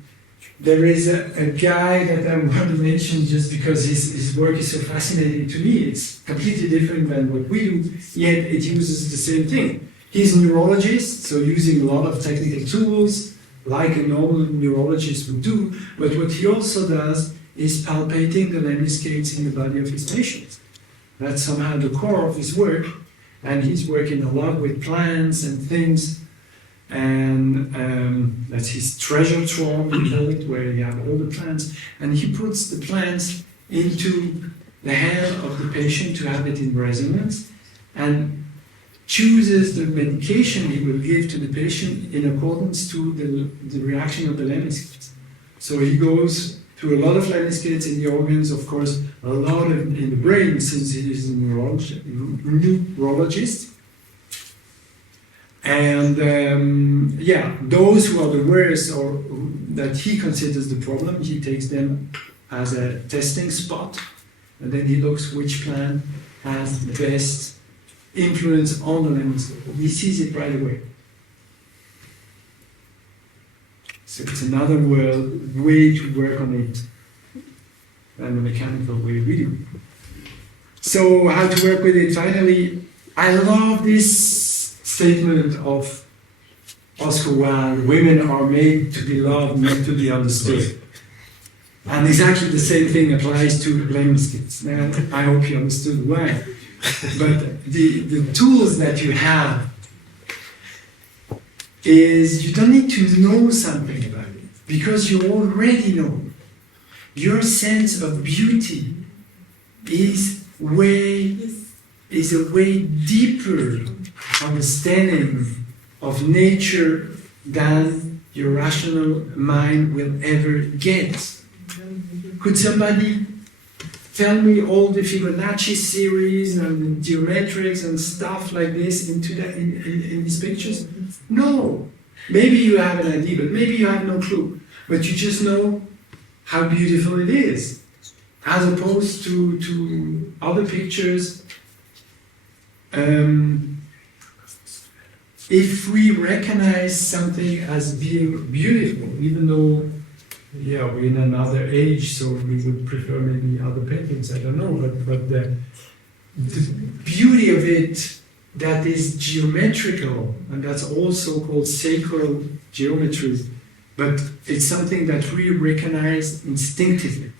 there is a guy that I want to mention just because his work is so fascinating to me. It's completely different than what we do, yet it uses the same thing. He's a neurologist, so using a lot of technical tools, like a normal neurologist would do, but what he also does is palpating the lemniscates in the body of his patients. That's somehow the core of his work, and he's working a lot with plants and things, and that's his treasure trove, we call it, where you have all the plants, and he puts the plants into the hand of the patient to have it in resonance, and chooses the medication he will give to the patient in accordance to the reaction of the lemniscates. So he goes to a lot of lemniscates in the organs, of course, a lot in the brain, since he is a neurologist. And those who are the worst or that he considers the problem, he takes them as a testing spot, and then he looks which plant has the best influence on the lemniscate. He sees it right away. So it's another way to work on it than the mechanical way we do. So how to work with it? Finally, I love this statement of Oscar Wilde: women are made to be loved, not to be understood. And exactly the same thing applies to Lemniscates. Now, I hope you understood why. But the tools that you have is you don't need to know something about it, because you already know. Your sense of beauty is a way deeper understanding of nature than your rational mind will ever get. Could somebody tell me all the Fibonacci series and geometrics and stuff like this in these pictures? No. Maybe you have an idea, but maybe you have no clue. But you just know how beautiful it is, as opposed to other pictures. If we recognize something as being beautiful, even though we're in another age, so we would prefer maybe other paintings, I don't know, but the beauty of it that is geometrical, and that's also called sacral geometry, but it's something that we recognize instinctively.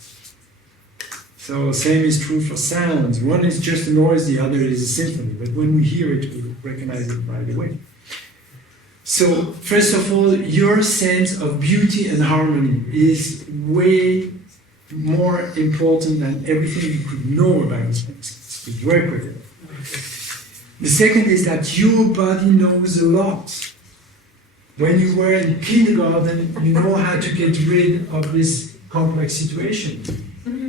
So same is true for sounds. One is just a noise, the other is a symphony, but when we hear it, we recognize it right away. So, first of all, your sense of beauty and harmony is way more important than everything you could know about things, to work with it. The second is that your body knows a lot. When you were in kindergarten, you know how to get rid of this complex situation.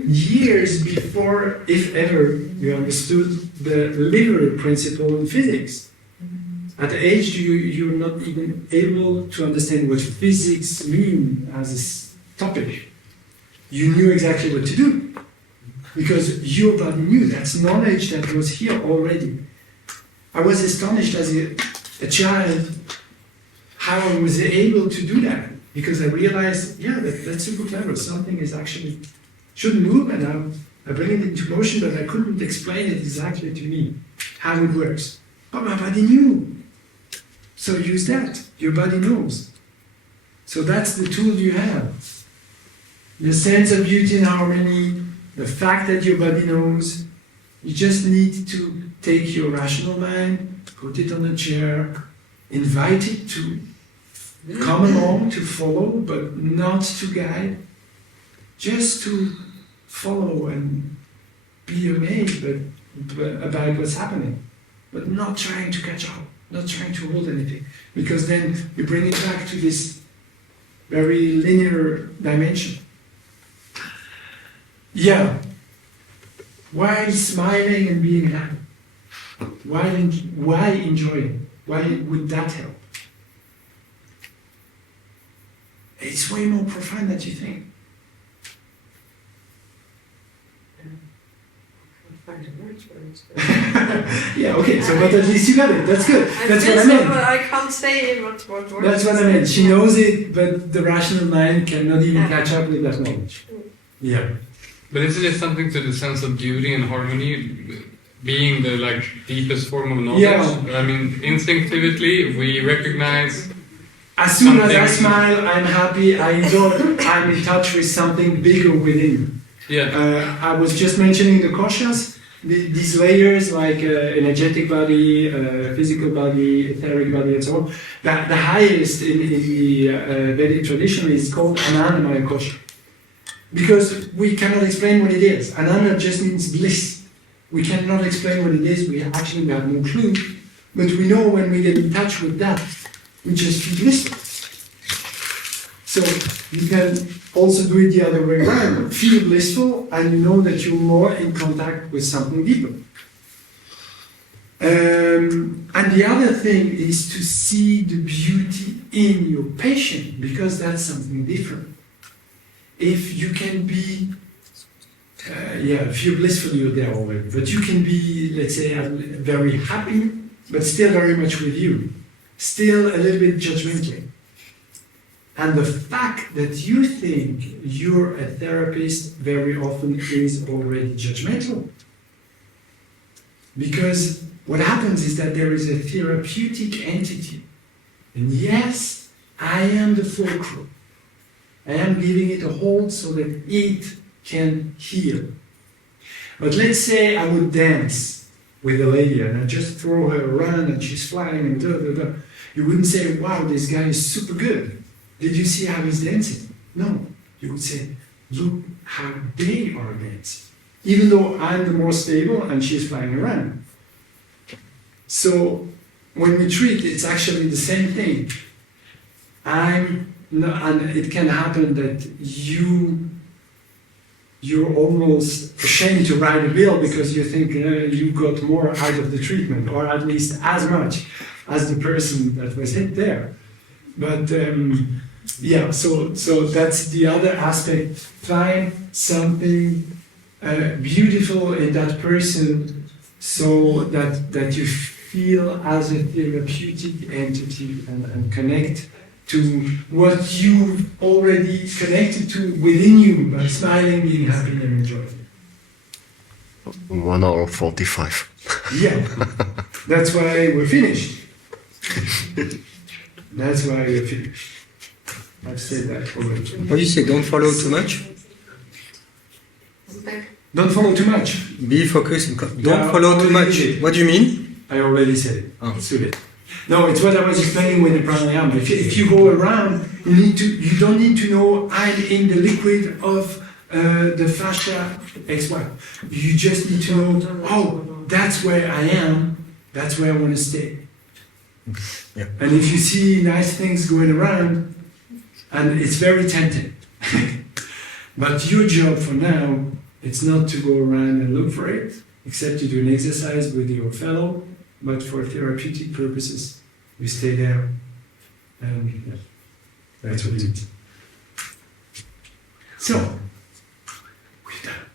Years before, if ever, you understood the linear principle in physics. At the age you're not even able to understand what physics means as a topic. You knew exactly what to do, because your body knew. That's knowledge that was here already. I was astonished as a child how I was able to do that, because I realized, that's super clever. Something is actually shouldn't move, and I bring it into motion, but I couldn't explain it exactly to me, how it works. But my body knew. So use that. Your body knows. So that's the tool you have. Your sense of beauty and harmony, the fact that your body knows. You just need to take your rational mind, put it on a chair, invite it to come along, to follow, but not to guide. Just to follow and be amazed about what's happening, but not trying to catch up, not trying to hold anything, because then you bring it back to this very linear dimension. Why smiling and being happy? Why enjoying? Why would that help? It's way more profound than you think. But at least you got it. That's good. That's what I meant. But I can't say what That's what I meant. She knows it, but the rational mind cannot even catch up with that knowledge. Yeah. But isn't it something to the sense of beauty and harmony being the deepest form of knowledge? Yeah. I mean, instinctively we recognize. As soon as I smile, I'm happy. I enjoy. I'm in touch with something bigger within. Yeah. I was just mentioning the koshas. These layers, like energetic body, physical body, etheric body, and so on. The highest in the Vedic tradition is called Anandamaya kosha. Because we cannot explain what it is. Ananda just means bliss. We cannot explain what it is. We have no clue. But we know when we get in touch with that, we just feel blissful. So you can also do it the other way around. Feel blissful, and you know that you're more in contact with something deeper. And the other thing is to see the beauty in your patient, because that's something different. If you can be, if you're blissful, you're there already, but you can be, let's say, very happy, but still very much with you, still a little bit judgmental. And the fact that you think you're a therapist very often is already judgmental. Because what happens is that there is a therapeutic entity. And yes, I am the fulcrum. I am giving it a hold so that it can heal. But let's say I would dance with a lady and I just throw her around and she's flying and da da da. You wouldn't say, wow, this guy is super good. Did you see how he's dancing? No. You would say, look how they are dancing. Even though I'm the more stable and she's flying around. So when we treat, it's actually the same thing. And it can happen that you're almost ashamed to write a bill because you think you got more out of the treatment, or at least as much as the person that was hit there. But so that's the other aspect. Find something beautiful in that person so that you feel as a therapeutic entity and connect to what you've already connected to within you by smiling, being happy and enjoying. 1 hour 45. Yeah, that's why we're finished. That's why we're finished. I've said that already. What do you say? Don't follow too much? Don't follow too much. Be focused and don't Yeah, follow too already much. did. What do you mean? I already said it. Oh. It's too late. No, it's what I was explaining with the pranayama. If you go around, you don't need to know I'm in the liquid of the fascia XY. You just need to know, oh, that's where I am, that's where I want to stay. Yeah. And if you see nice things going around, and it's very tempting. But your job for now, it's not to go around and look for it, except to do an exercise with your fellow, but for therapeutic purposes, you stay there. And that's what it is. So, we're done.